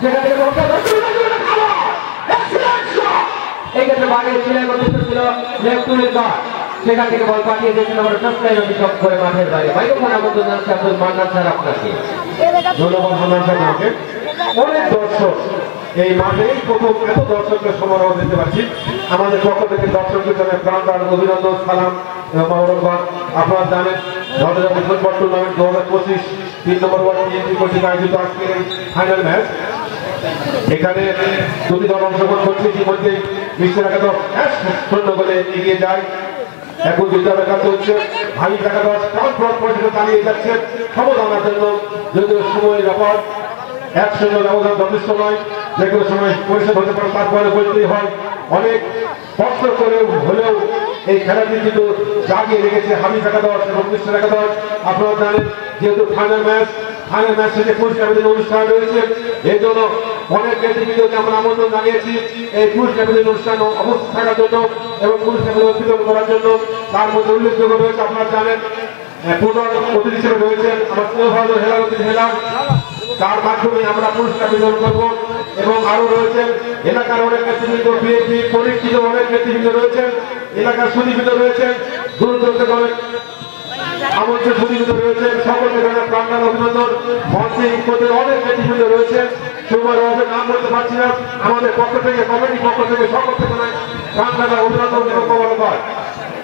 সেখান থেকে এই ক্ষেত্রে বাঘের ছিলেন অতিষ্ঠ ছিল লেফটুলের দল, সেখান থেকে বল পাঠিয়ে দিয়েছেন আমরা ফার্স্ট লাইন অতিক্রম করে মাঠের বাইরে। মাইক্রোফোন আমন্ত্রণ জানাচ্ছি আব্দুল মান্নান স্যার আপনাকে। ধন্যবাদ হান্নান সাহেবকে। অনেক দর্শক এই মাঠে প্রথম এত দর্শকের সমারোহ দেখতে পাচ্ছি। আমাদের পক্ষ থেকে দর্শকদের জন্য প্রাণদান অভিনন্দন সালাম এবং মোবারকবাদ। আপনারা জানেন ধর্মজাতি football tournament 2025 3 number word TMC কর্তৃক আয়োজিত আজকের এই ফাইনাল ম্যাচ। এখানে দুটি দল অংশগ্রহণ করছে। ইতিমধ্যে মিস্টার একাদশ 1-0 গোলে এগিয়ে যায়। এখন দুইটা দেখা চলছে। ভাই একাদশ কেমন পর্যন্ত চালিয়ে যাচ্ছে সমদানার জন্য, যদিও সময়ের ব্যাপার 1-0 ব্যবধান যথেষ্ট নয়, যে কোনো সময় পরিষদ হতে পারে, তারপরে বলতেই হয়। অনেক কষ্ট করে হলেও এই খেলাটি কিন্তু জাগিয়ে রেখেছে হাবিব একাদশ এবং মিস্টার একাদশ। আপনারা জানেন যেহেতু ফাইনাল ম্যাচ শেষে পুরস্কার বিতরণ অনুষ্ঠান রয়েছে, এই জন্য অনেক নেতৃবৃন্দকে আমরা আমন্ত্রণ জানিয়েছি এই পুরস্কার বিতরণ অনুষ্ঠান অবস্থিত থাকার জন্য এবং পুরস্কার বিতরণ করার জন্য। তার মধ্যে উল্লেখযোগ্য রয়েছে, আপনারা জানেন প্রধান অতিথি হিসেবে রয়েছেন আমার স্নেহভাজন হেলালুদ্দিন হেলাল, তার মাধ্যমে আমরা পুরস্কার বিতরণ করবো। এবং আরো রয়েছেন এলাকার অনেক নেতৃবৃন্দ, বিএনপি পরীক্ষিত অনেক নেতৃবৃন্দ রয়েছেন, এলাকার সুদীবৃন্দ রয়েছেন, দূর দূরান্ত অনেক আমন্ত্রিত সুদীবৃন্দ রয়েছেন। সকলকে জানাই প্রাণদান অভিনন্দন। মঞ্চে অনেক নেতৃবৃন্দ রয়েছেন, সময় রয়েছে নাম বলতে পারছি না। আমাদের পক্ষ থেকে কমিটির পক্ষ থেকে সকলকে জানাই প্রাণদান অভিনন্দন এবং মোবারকবাদ।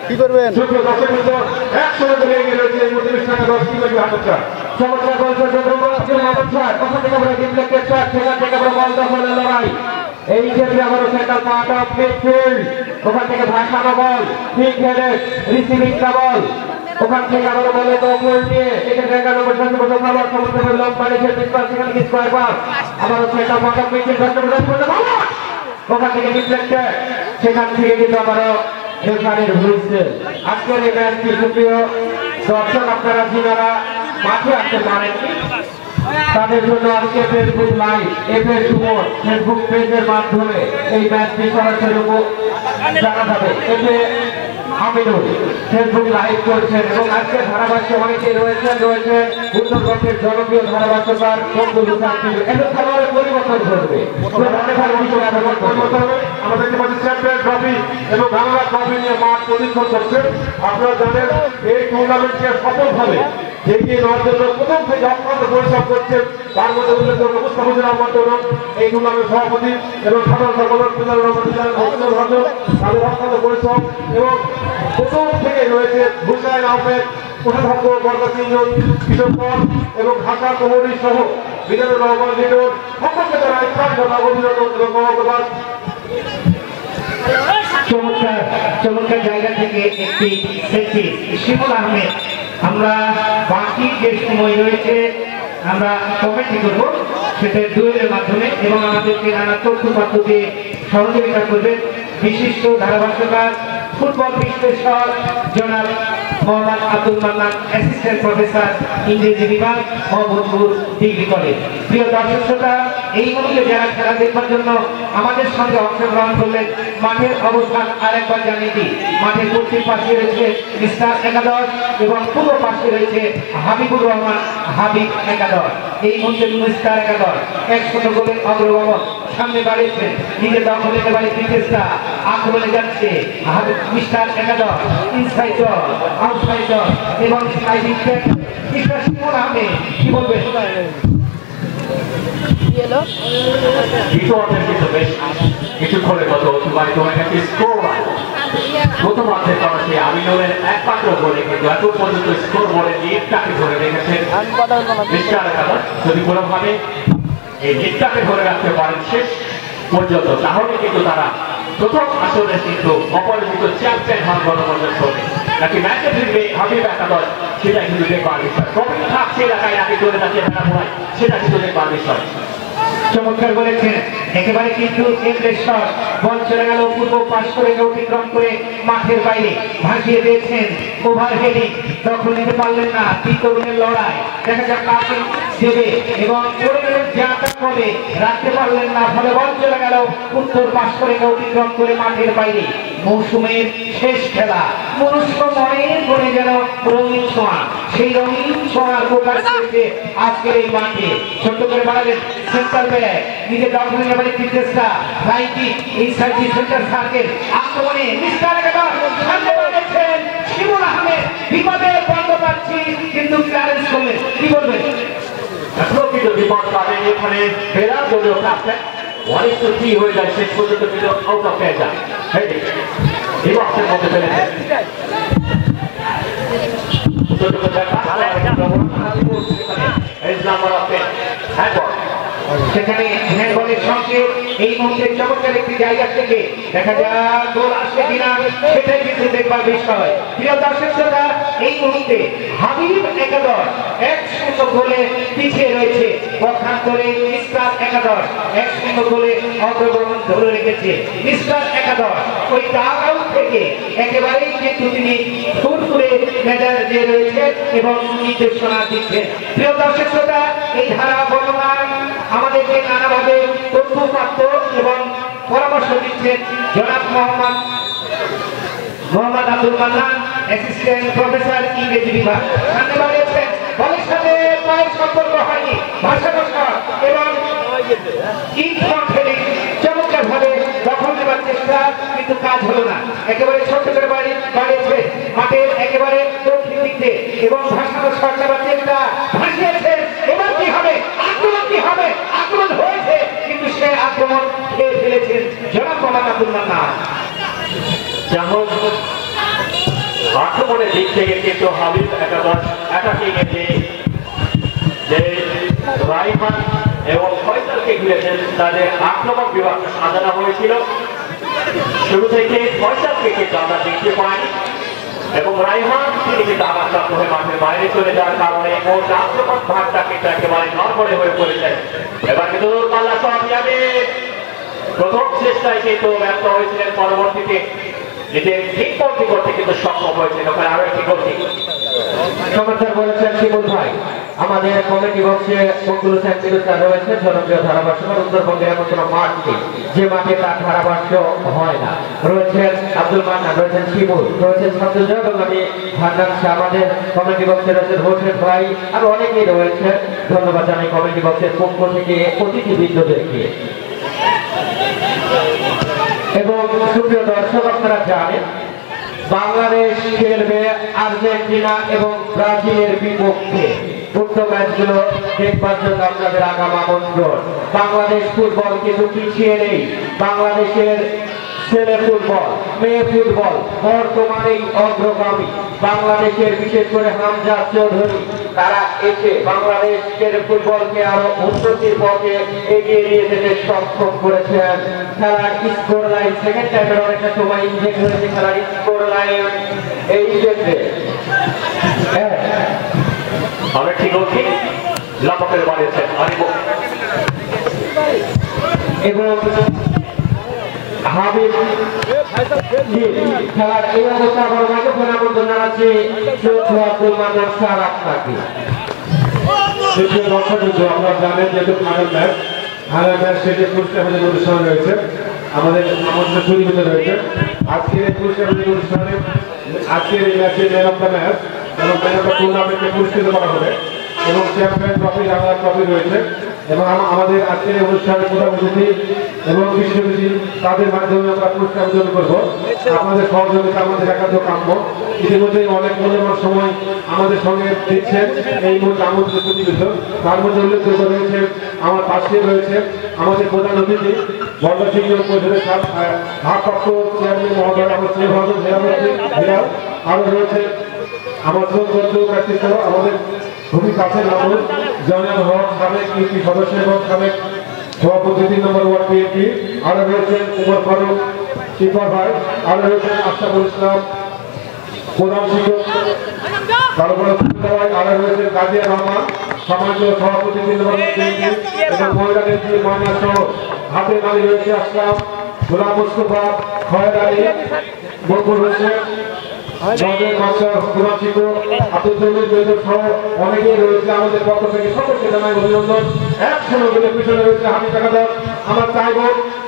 কি করবেন? সুপ্রিয় দর্শকবৃন্দ, 100 গোলে এগিয়ে রয়েছে এই মুহূর্তে মিস্টার একাদশ। কি করবে হান্নান স্যার? চমৎকার বল কোথা থেকে আমরা ডিফ্লেক্টেড শট, সেখান থেকে আমরা বল দখলের লড়াই। এই ক্ষেত্রে আবারও সেন্টার পার্ট অফ মিডফিল্ড, ওখান থেকে ভাসানো বল, ঠিক হেডেড রিসিভিং দা বল, ওখান থেকে আবারও বলে দখল নিয়ে এখানে 11 নম্বর সংখ্যা খেলোয়াড় সমর্থনের লং পানিছে পিছপা, সেখানে কি স্কয়ার পাস, আবারও সেন্টার পার্ট অফ মিডফিল্ড ওখান থেকে ডিফ্লেক্টেড, সেখান থেকে কিন্তু আবারও রেফারির হুইসেল। আজকের এই ম্যাচটি সুপ্রিয় দর্শক, আপনারা যিনারা মাঠে আসতে পারেননি তাদের জন্য আজকে Facebook live FA Suman Facebook পেজের মাধ্যমে এই ম্যাচটি সরাসরি জানা যাবে। এতে আমিনুল ফেসবুক লাইভ করছেন এবং আজকে ধারাভাষ্য অনেকেই রয়েছেন উত্তরবঙ্গের জনপ্রিয় ধারাভাষ্যকার বন্ধু এদের খেলোয়াড়ের পরিবর্তন ঘটবে। আমরা দেখতে পাচ্ছি চ্যাম্পিয়ন ট্রফি এবং বাংলা ট্রফি নিয়ে মাঠ প্রদীক্ষণ করছে। আপনারা জানেন এই টুর্নামেন্টকে সফলভাবে এগিয়ে নেওয়ার জন্য প্রথম থেকে অক্লান্ত পরিশ্রম করছে। তার মধ্যে উল্লেখযোগ্য মুস্তাফিজুর রহমান তরুণ এই টুর্নামেন্ট সভাপতি এবং সাধারণ সম্পাদক তাদের অক্লান্ত পরিশ্রম এবং প্রথম থেকে রয়েছে হুসাইন আহমেদ, কোষাধ্যক্ষ বরকত সিংজন, কিশোর কর এবং ঢাকা কমিটি সহ বিজয় রহমান লিটন সকলকে জানাই প্রাণ অভিনন্দন এবং মোবারকবাদ। চমৎকার জায়গা থেকে একটি সেলফি শিমুল আহমেদ। আমরা বাকি যে সময় রয়েছে আমরা কমেন্ট্রি করব সেটা দুয়ের মাধ্যমে এবং আমাদেরকে নানা তথ্য দিয়ে সহযোগিতা করবেন বিশিষ্ট ধারাভাষ্যকার ফুটবল বিশ্লেষক জনাব মোহাম্মদ আব্দুল মান্নান, অ্যাসিস্ট্যান্ট প্রফেসর ইংরেজি বিভাগ, মোহাম্মদপুর ডিগ্রি কলেজ। প্রিয় দর্শক শ্রোতা, এই মুহূর্তে যারা খেলা দেখবার জন্য আমাদের সঙ্গে অংশগ্রহণ করলেন, মাঠের অবস্থান আরেকবার জানিয়ে দিই। মাঠের পশ্চিম পাশে রয়েছে মিস্টার একাদশ এবং পূর্ব পাশে রয়েছে হাবিবুর রহমান হাবিব একাদশ। এই মুহূর্তে মিস্টার একাদশ 100 গোলের অগ্রগমন সামনে বাড়িয়েছেন, নিজের দখল নিতে পারে চেষ্টা, আক্রমণে যাচ্ছে মিস্টার একাদশ, ইনসাইড আউটসাইড এবং সাইডিং ব্যাক মিস্টার শিমুল আহমেদ। কি বলবেন? দ্বিতীয়ার্ধের কিন্তু বেশ কিছুক্ষণের মতো অতিবাহিত হয়ে গেছে। স্কোর প্রথম অর্ধের করাতে আমিনুলের একমাত্র গোলে কিন্তু এত পর্যন্ত স্কোর বলে লিডটাকে ধরে রেখেছেন মিস্টার একাদশ। যদি কোনোভাবে এই লিডটাকে ধরে রাখতে পারেন শেষ পর্যন্ত, তাহলে কিন্তু তারা প্রথম আসরে কিন্তু অপরাজিত চ্যাম্পিয়ন হওয়ার গণবন্ধন করবে। নাকি ম্যাচে ফিরবে হাবিব একাদশ, সেটা কিন্তু দেখবার বিষয়। কবে থাকছে এলাকায় নাকি চলে যাচ্ছে ভেড়া পড়ায়, সেটা কিন্তু দেখবার বিষয়। চমৎকার বলেছেন, একেবারে কিন্তু কেন্দ্রের শট, বল চলে গেল পূর্ব পাশ করে অতিক্রম করে মাঠের বাইরে ভাসিয়ে দিয়েছেন ওভার হেডিং, দখল নিতে পারলেন না। তিন তরুণের লড়াই, দেখা যাক কাকে দেবে এবং বলে রাখতে পারলেন না, ফলে বল চলে গেল উত্তর পাশ করে অতিক্রম করে মাঠের বাইরে। মৌসুমের শেষ খেলা, মনুষ্য মনের করে যেন রঙিন ছোঁয়া, সেই রঙিন ছোঁয়ার প্রকাশ করেছে আজকের এই মাঠে। ছোট্ট করে বাড়ালেন সেন্টার ব্যাক, নিজের দখল নিতে পারে চেষ্টা, রাইটি ইনসাইড সেন্টার সার্কেল, আক্রমণে মিস্টার একাদশ সামনে বাড়িয়েছেন শিমুল আহমেদ, বিপদে বন্ধ পাচ্ছি কিন্তু ক্লিয়ারেন্স করলেন। কি বলবেন? প্রকৃত বিপদ পাবেন এখানে ফেরার দলীয় ক্যাপ্টেন 1-3 হয়ে যায় শেষ পর্যন্ত কিন্তু আউট অফ হয়ে যায় এই বক্সের মধ্যে ফেলেছে সেখানে হ্যান্ডবলের সঙ্গে এই মুহূর্তে চমৎকার একটি জায়গা থেকে দেখা যাক গোল আসবে কিনা সেটাই কিন্তু দেখবার বিষয়। প্রিয় দর্শক শ্রোতা, এই মুহূর্তে হাবিব একাদশ 1-0 গোলে পিছিয়ে রয়েছে, পক্ষান্তরে মিস্টার একাদশ 1-0 গোলে অগ্রগমন ধরে রেখেছে। মিস্টার একাদশ ওই ডাগ আউট থেকে একেবারেই কিন্তু তিনি ফুরফুরে মেজাজে রয়েছে এবং নির্দেশনা দিচ্ছেন। প্রিয় দর্শক শ্রোতা, এই ধারা বর্ণনায় আমাদেরকে নানাভাবে তথ্যপাত্র এবং পরামর্শ দিচ্ছেন জনাব মোহাম্মদ আব্দুল মান্নান, অ্যাসিস্ট্যান্ট প্রফেসর ইংরেজি বিভাগ। সামনে বাড়িয়েছেন, বলের সাথে পায়ের সম্পর্ক হয়নি, ভাষাভাষা এবং চমৎকার ভাবে দখল নেবার চেষ্টা, কিন্তু কাজ হলো না। একেবারে ছোট করে বাড়িয়েছে মাঠের একেবারে দক্ষিণ দিক দিয়ে এবং ভাষাভাষা নেবার চেষ্টা ভাসিয়েছে। এবার কি হবে? আক্রমণ কি হবে? আক্রমণ হয়েছে, কিন্তু সে আক্রমণ খেয়ে ফেলেছেন জনাব মোহাম্মদ আব্দুল মান্নান। আক্রমণের দিক থেকে কিন্তু হাবিব একাদশ অ্যাটাকিং এ যে রাইমান এবং ফয়সালকে ঘিরেছেন তাদের আক্রমণ বিভাগ সাজানো হয়েছিল। শুরু থেকে ফয়সালকে কিন্তু আমরা দেখতে পাইনি এবং রাইমান তিনি কিন্তু আঘাতপ্রাপ্ত হয়ে মাঠের বাইরে চলে যাওয়ার কারণে ওর আক্রমণ ভাগটা কিন্তু একেবারে নড়বড়ে হয়ে পড়েছে। এবার কিন্তু পাল্লা সব যাবে, প্রথম চেষ্টায় কিন্তু ব্যর্থ হয়েছিলেন, পরবর্তীতে নিজের ঠিক পন্থী করতে কিন্তু সক্ষম হয়েছিল। ওখানে আরো একটি গোল চমৎকার বলেছেন শিমুল ভাই। আমাদের কমিটি বক্সে মঙ্গল হোসেন বিরুদ্ধে রয়েছে জনপ্রিয় ধারাভাষ্য উত্তরবঙ্গের এমন কোন মাঠ নেই যে মাঠে তার ধারাভাষ্য হয় না। রয়েছেন আব্দুল মান্নান, রয়েছেন শিমুল, রয়েছেন শামসুল জয় এবং আমি ভান্ডার শাহ। আমাদের কমিটি বক্সে রয়েছেন হোসেন ভাই, আর অনেকেই রয়েছে। ধন্যবাদ জানাই কমিটি বক্সের পক্ষ থেকে অতিথিবৃন্দদেরকে। এবং সুপ্রিয় দর্শক, আপনারা জানেন বাংলাদেশ খেলবে আর্জেন্টিনা এবং ব্রাজিলের বিপক্ষে। উক্ত ম্যাচগুলো দেখবার জন্য আপনাদের আগাম আমন্ত্রণ। বাংলাদেশ ফুটবল কিন্তু পিছিয়ে নেই। বাংলাদেশের ছেলে ফুটবল, মেয়ে ফুটবল বর্তমানেই অগ্রগামী। বাংলাদেশের বিশেষ করে হামজা চৌধুরী তারা এসে বাংলাদেশের ফুটবলকে আরো উন্নতির পথে এগিয়ে নিয়ে যেতে সক্ষম করেছেন। খেলার স্কোর লাইন সেকেন্ড টাইমের অনেকটা সময় ইনজেক্ট হয়েছে। খেলার স্কোর লাইন এই ক্ষেত্রে অনেকটি গোলকি লাফাকের বাড়িয়েছেন এবং হাবিব খেলার এই অবস্থা বড় মাইক্রোফোন আমন্ত্রণ জানাচ্ছি আব্দুল মান্নান স্যার আপনাকে। আপনারা জানেন যেহেতু ফাইনাল ম্যাচ সেটি পুরস্কার অনুষ্ঠান রয়েছে, আমাদের আমন্ত্রণ সুযোগ রয়েছে। আজকের এই পুরস্কার অনুষ্ঠানে আজকের এই ম্যাচে ম্যান অফ দ্য ম্যাচ এবং ম্যান অফ দ্য টুর্নামেন্টে পুরস্কৃত করা হবে এবং চ্যাম্পিয়ন ট্রফি, রানার ট্রফি রয়েছে। এবং আমাদের আজকের এই অনুষ্ঠানের প্রধান অতিথি এবং বিশ্ববিদ্যালয় তাদের মাধ্যমে আমরা পুরস্কার বিতরণ করবো। আপনাদের সহযোগিতা আমাদের একান্ত কাম্য। ইতিমধ্যেই অনেক মূল্যবান সময় আমাদের সঙ্গে দিচ্ছেন এই মুহূর্তে আমন্ত্রিত প্রতিনিধি। তার মধ্যে উল্লেখযোগ্য রয়েছে, আমার পাশে রয়েছে আমাদের প্রধান অতিথি বর্ধা সিংহ পরিষদের ভারপ্রাপ্ত চেয়ারম্যান মহোদয় আমার শ্রীভারত। আরও রয়েছে আমার প্রার্থী সহ আমাদের খুবই কাছের মানুষ জয়নাল হক, সাবেক ইউপি সদস্য এবং সাবেক সভাপতি 3 নম্বর ওয়ার্ড বিএনপি। আরো রয়েছেন উমর ফারুক শিফা ভাই, আরো রয়েছেন আশরাফুল ইসলাম প্রধান শিক্ষক, তারপরে আরো রয়েছেন গাজিয়া রহমান সমাজ সভাপতি 3 নম্বর ওয়ার্ড বিএনপি এবং মহিলা নেত্রী ময়না সহ হাতে নামে রয়েছে আসলাম, গোলাম মুস্তফা, খয়ের আলী, বকুল হোসেন, অনেকেই রয়েছে। আমাদের পক্ষ থেকে সকলকে জানাই অভিনন্দন। 1-0 গোলের পিছনে রয়েছে হাবিব একাদশ। আমার চাইব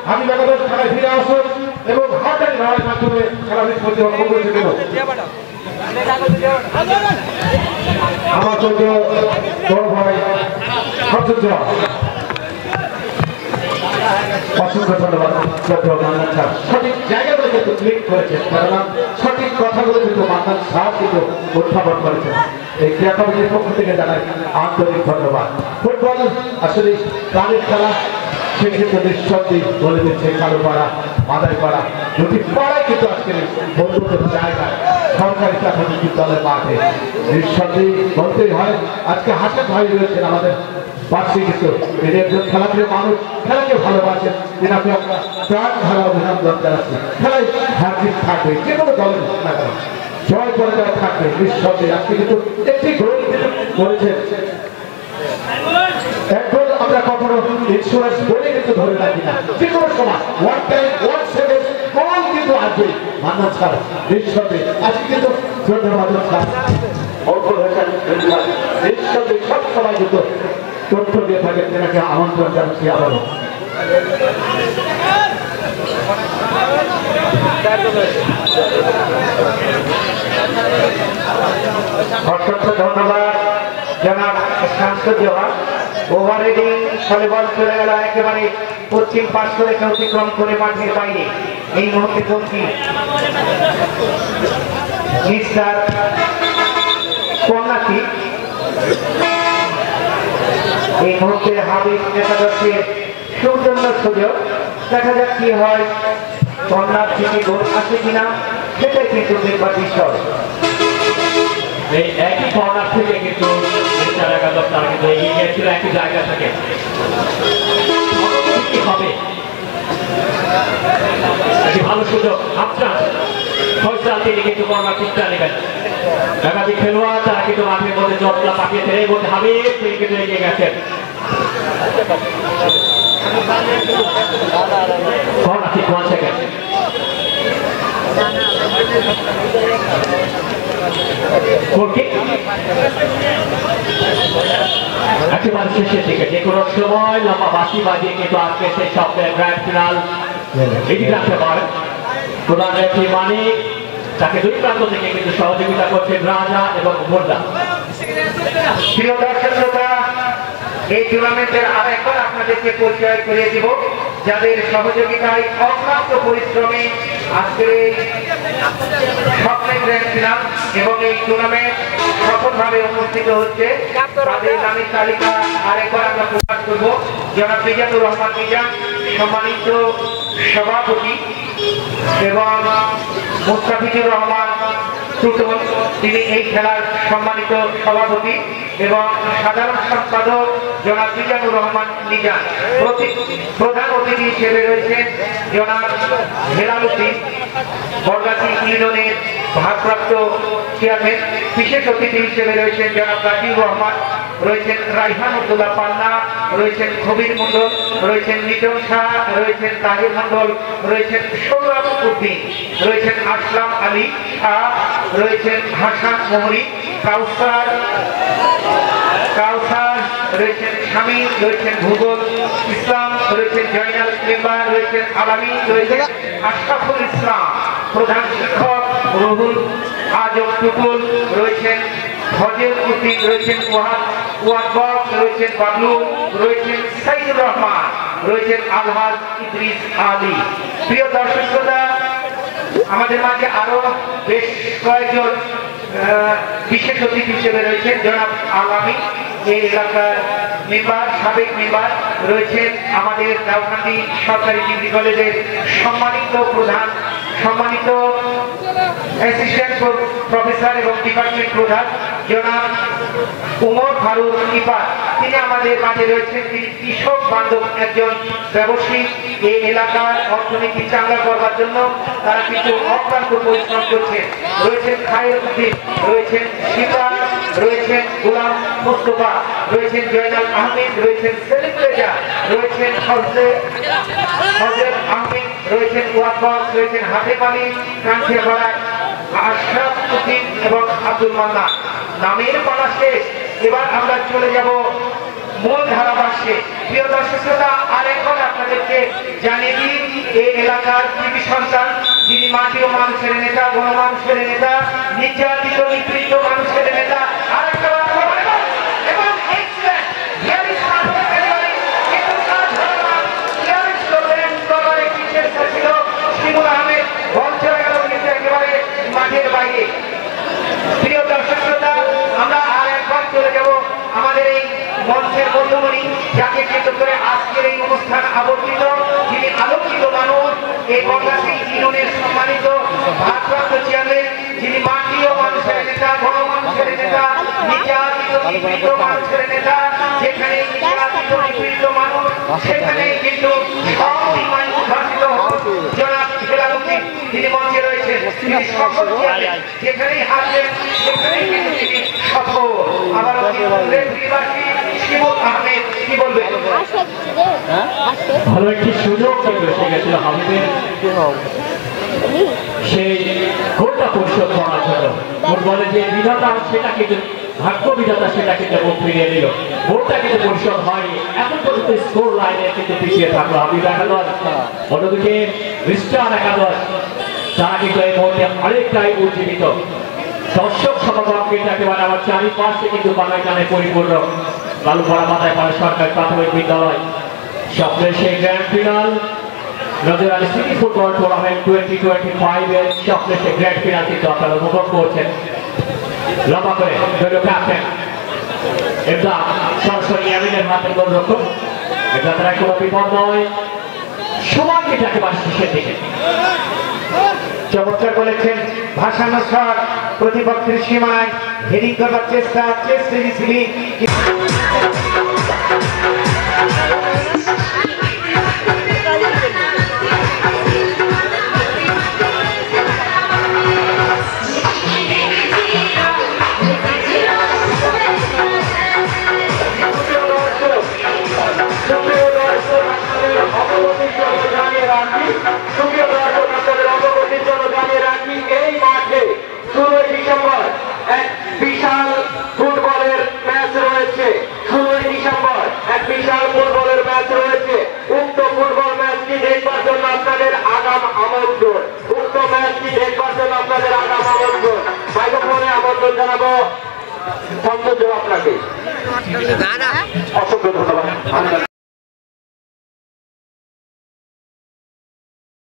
হাবিব একাদশ খেলায় ফিরে আসুন এবং হাতারি লড়াইয়ের মাধ্যমে খেলা নিষ্পত্তি হওয়া করেছে কেন আমার চোদ্দ বড় ভাই সবচেয়ে অসংখ্য ধন্যবাদ। সঠিক জায়গাগুলো কিন্তু ক্লিক করেছেন, কেননা সঠিক কথাগুলো কিন্তু মান্নান সাহেব কিন্তু উত্থাপন করেছেন। এই ক্রিয়া কমিটির পক্ষ থেকে জানাই আন্তরিক ধন্যবাদ। ফুটবল আসলে প্রাণের খেলা, সেক্ষেত্রে নিঃসন্দেহে বলে দিচ্ছে কালোপাড়া মাদাইপাড়া দুটি পাড়ায় কিন্তু আজকের বন্ধুত্বের জায়গায় সরকারি প্রাথমিক বিদ্যালয়ের মাঠে নিঃসন্দেহে বলতেই হয়। আজকে হাসান ভাই রয়েছেন আমাদের পাশে, কিন্তু তিনি একজন খেলাপ্রিয় মানুষ, খেলাকে ভালোবাসেন, যেনাকে আমরা প্রাণ ধারা অভিনন্দন জানাচ্ছি। খেলায় হার জিত থাকবে, যে কোনো দলের না কেন জয় পরাজয় থাকবে নিঃসন্দেহে। আজকে কিন্তু একটি গোল করেছেন, এক গোল আমরা কখনো ইন্স্যুরেন্স বলে কিন্তু ধরে রাখি না, যে কোনো সময় ওয়ান টাইম 1 সেকেন্ড গোল কিন্তু আসবে। মান্নান স্যার নিঃসন্দেহে আজকে কিন্তু ধন্যবাদ স্যার অল্প হয়েছেন নিঃসন্দেহে সব সময় কিন্তু তথ্য দিয়ে থাকেন, তেনাকে আমন্ত্রণ জানাচ্ছি আবারও। অসংখ্য ধন্যবাদ জনাব শামসুজ্জামান। ওভার হেডিং ফলে বল চলে গেল একেবারে পশ্চিম পাশ করে অতিক্রম করে মাঠের বাইরে। এই মুহূর্তে বলছি মিস্টার কন্যাকি এই মুহূর্তে হাবিব একাদশের সৌজন্য সুযোগ, দেখা যাক কি হয়, কন্যার থেকে গোল আসে কিনা সেটাই কিন্তু দেখবার বিষয়। এই একই কর্নার থেকে কিন্তু তারা কিন্তু এগিয়ে গিয়েছিল একই জায়গা থেকে। কি হবে একটি ভালো সুযোগ, আপনার ফয়সাল তিনি কিন্তু কর্নার কিকটা নেবেন। একাধিক খেলোয়াড় তারা কিন্তু মাঠের মধ্যে জটলা পাঠিয়েছেন, এই মধ্যে হাবিব তিনি কিন্তু এগিয়ে গেছেন। Corner kick 1 second. একেবারে শেষের দিকে যে কোনো সময় লম্বা বাঁশি বাজিয়ে কিন্তু আজকে সেই সপ্তাহের গ্র্যান্ড ফিনাল এগিয়ে রাখতে পারেন প্রধান রেফারি মানিক, তাকে দুই প্রান্ত থেকে কিন্তু সহযোগিতা করছেন রাজা এবং মোর্দা। প্রিয় দর্শক শ্রোতা, এই টুর্নামেন্টের আরেকবার আপনাদেরকে পরিচয় করিয়ে দিব, যাদের সহযোগিতায় অক্লান্ত পরিশ্রমে আজকের এই স্বপ্নের গ্র্যান্ড ফিনাল এবং এই টুর্নামেন্ট সফলভাবে অনুষ্ঠিত হচ্ছে। তাদের নামের তালিকা আরেকবার আমরা প্রকাশ করব। জনাব মিজানুর রহমান মিজান সম্মানিত সভাপতি এবং মুস্তাফিজুর রহমান টুটুল তিনি এই খেলার সম্মানিত সভাপতি এবং সাধারণ সম্পাদক জনাব মিজানুর রহমান মিজান। প্রধান অতিথি হিসেবে রয়েছেন জনাব হেলাল উদ্দিন বরগাছি ইউনিয়নের ভারপ্রাপ্ত চেয়ারম্যান। বিশেষ অতিথি হিসেবে রয়েছেন জনাব গাজীউর রহমান, রয়েছেন রাইহান উদ্দৌলা পান্না, রয়েছেন কবির মন্ডল, রয়েছেন নিজন শাহ, রয়েছেন তাহির মন্ডল, রয়েছেন সৌরভ উদ্দিন, রয়েছেন আসলাম আলী শাহ, রয়েছেন হাসান মোহরি, কাউসার রয়েছেন স্বামী, রয়েছেন ভূগোল ইসলাম, রয়েছেন জয়নাল মেম্বার, রয়েছেন আলামী, রয়েছেন আশরাফুল ইসলাম প্রধান শিক্ষক, রুহুল আজম টুটুল, রয়েছেন ফজল উদ্দিন, রয়েছেন ওয়াদবক, রয়েছেন বাবলু, রয়েছেন সাইদুর রহমান, রয়েছেন আলহাজ ইদ্রিস আলী। প্রিয় দর্শক শ্রোতা, আমাদের মাঝে আরো বেশ কয়েকজন বিশেষ অতিথি হিসেবে রয়েছেন জনাব আলামী এই এলাকার মেম্বার, সাবেক মেম্বার, রয়েছেন আমাদের দাউকান্দি সরকারি ডিগ্রি কলেজের সম্মানিত প্রধান, সম্মানিত অ্যাসিস্ট্যান্ট প্রফেসর এবং ডিপার্টমেন্ট প্রধান জনাব উমর ফারুক ইপার, তিনি আমাদের মাঝে রয়েছেন। তিনি কৃষক বান্ধব একজন ব্যবসায়ী, এই এলাকার অর্থনীতি চাঙ্গা করবার জন্য তারা কিন্তু অক্লান্ত পরিশ্রম করছেন। রয়েছেন খায়ের উদ্দিন, রয়েছেন শিবা, রয়েছেন গোলাম মুস্তফা, রয়েছেন জয়নাল আহমেদ, রয়েছেন সেলিম রেজা, রয়েছেন হজরত আহমেদ, রয়েছেন ওয়াদবক, রয়েছেন হাতেম আলী, কাঞ্চিয়াপাড়ার আশরাফ উদ্দিন এবং আব্দুল মান্নান। নামের পালা শেষ, এবার আমরা চলে যাব মূল ধারাভাষ্যে। প্রিয় দর্শক শ্রোতা, আরেকবার আপনাদেরকে জানিয়ে দিই, এই এলাকার কৃতি সন্তান, যিনি মাটি ও মানুষের নেতা, গণমানুষের নেতা, নির্যাতিত নিপীড়িত মানুষের নেতা, আরেকটা এবং শিমুল আহমেদ বল চলে গেল কিন্তু একেবারে মাঠের বাইরে। প্রিয় দর্শক শ্রোতা, আমরা আর একবার চলে যাব আমাদের এই মঞ্চের মধ্যমণি, যাকে কেন্দ্র করে আজকের এই অনুষ্ঠান আবর্তিত, যিনি আলোকিত মানুষ, এই বনগাছি ইউনিয়নের সম্মানিত ভারপ্রাপ্ত চেয়ারম্যান, যিনি মাটি ও মানুষের নেতা, গণমানুষের নেতা, নির্যাতিত নিপীড়িত মানুষের নেতা, যেখানে নির্যাতিত নিপীড়িত মানুষ সেখানে কিন্তু উদ্ভাসিত জনাব খেলামুদ্দি তিনি মঞ্চে রয়েছেন। তিনি সকল যেখানেই হাসবেন সেখানেই কিন্তু তিনি সফল। আবারও রেফরিবাসী শিমুল আহমেদ কি বলবেন? ভালো একটি সুযোগ কিন্তু এসে গেছিল হাবিবের সেই গোলটা পরিশোধ করার জন্য। ফুটবলে যে বিধাতা সেটা কিন্তু ভাগ্য বিধাতা সেটা কিন্তু ফিরিয়ে দিল। গোলটা কিন্তু পরিশোধ হয়নি, এখন পর্যন্ত স্কোর লাইনে কিন্তু পিছিয়ে থাকলো হাবিব একাদশ। অন্যদিকে রিস্টার একাদশ তারা কিন্তু এই মুহূর্তে অনেকটাই উজ্জীবিত। দর্শক সমাগম কিন্তু একেবারে আমার চারিপাশে কিন্তু বানাইকানে পরিপূর্ণ। কালুপাড়া মাথায় পাড়া সরকারি প্রাথমিক বিদ্যালয় স্বপ্নের সেই গ্র্যান্ড ফিনাল নজর আলী সিটি ফুটবল টুর্নামেন্ট 2025 এর স্বপ্নের সেই গ্র্যান্ড ফিনাল কিন্তু আপনারা উপভোগ করছেন। লম্বা করে দলীয় ক্যাপ্টেন এটা সরাসরি ইয়ামিনের হাতে গোলরক্ষক, এটা তারা কোনো বিপদ নয়, সময় কিন্তু একেবারে শেষের দিকে। চমৎকার বলেছেন ভাষানো শট, প্রতিপক্ষের সীমানায় হেডিং করবার চেষ্টা, রিসিভিং এই মাঠে 16 ডিসেম্বর এক বিশাল ফুটবলের ম্যাচ রয়েছে। 16 ডিসেম্বর এক বিশাল ফুটবলের ম্যাচ রয়েছে। উক্ত ফুটবল ম্যাচটি দেখবার জন্য আপনাদের আগাম আমন্ত্রণ। উক্ত ম্যাচটি দেখবার জন্য আপনাদের আগাম আমন্ত্রণ। মাইক্রোফোনে আমন্ত্রণ জানাবো সন্তোষ আপনাকে। অসংখ্য ধন্যবাদ।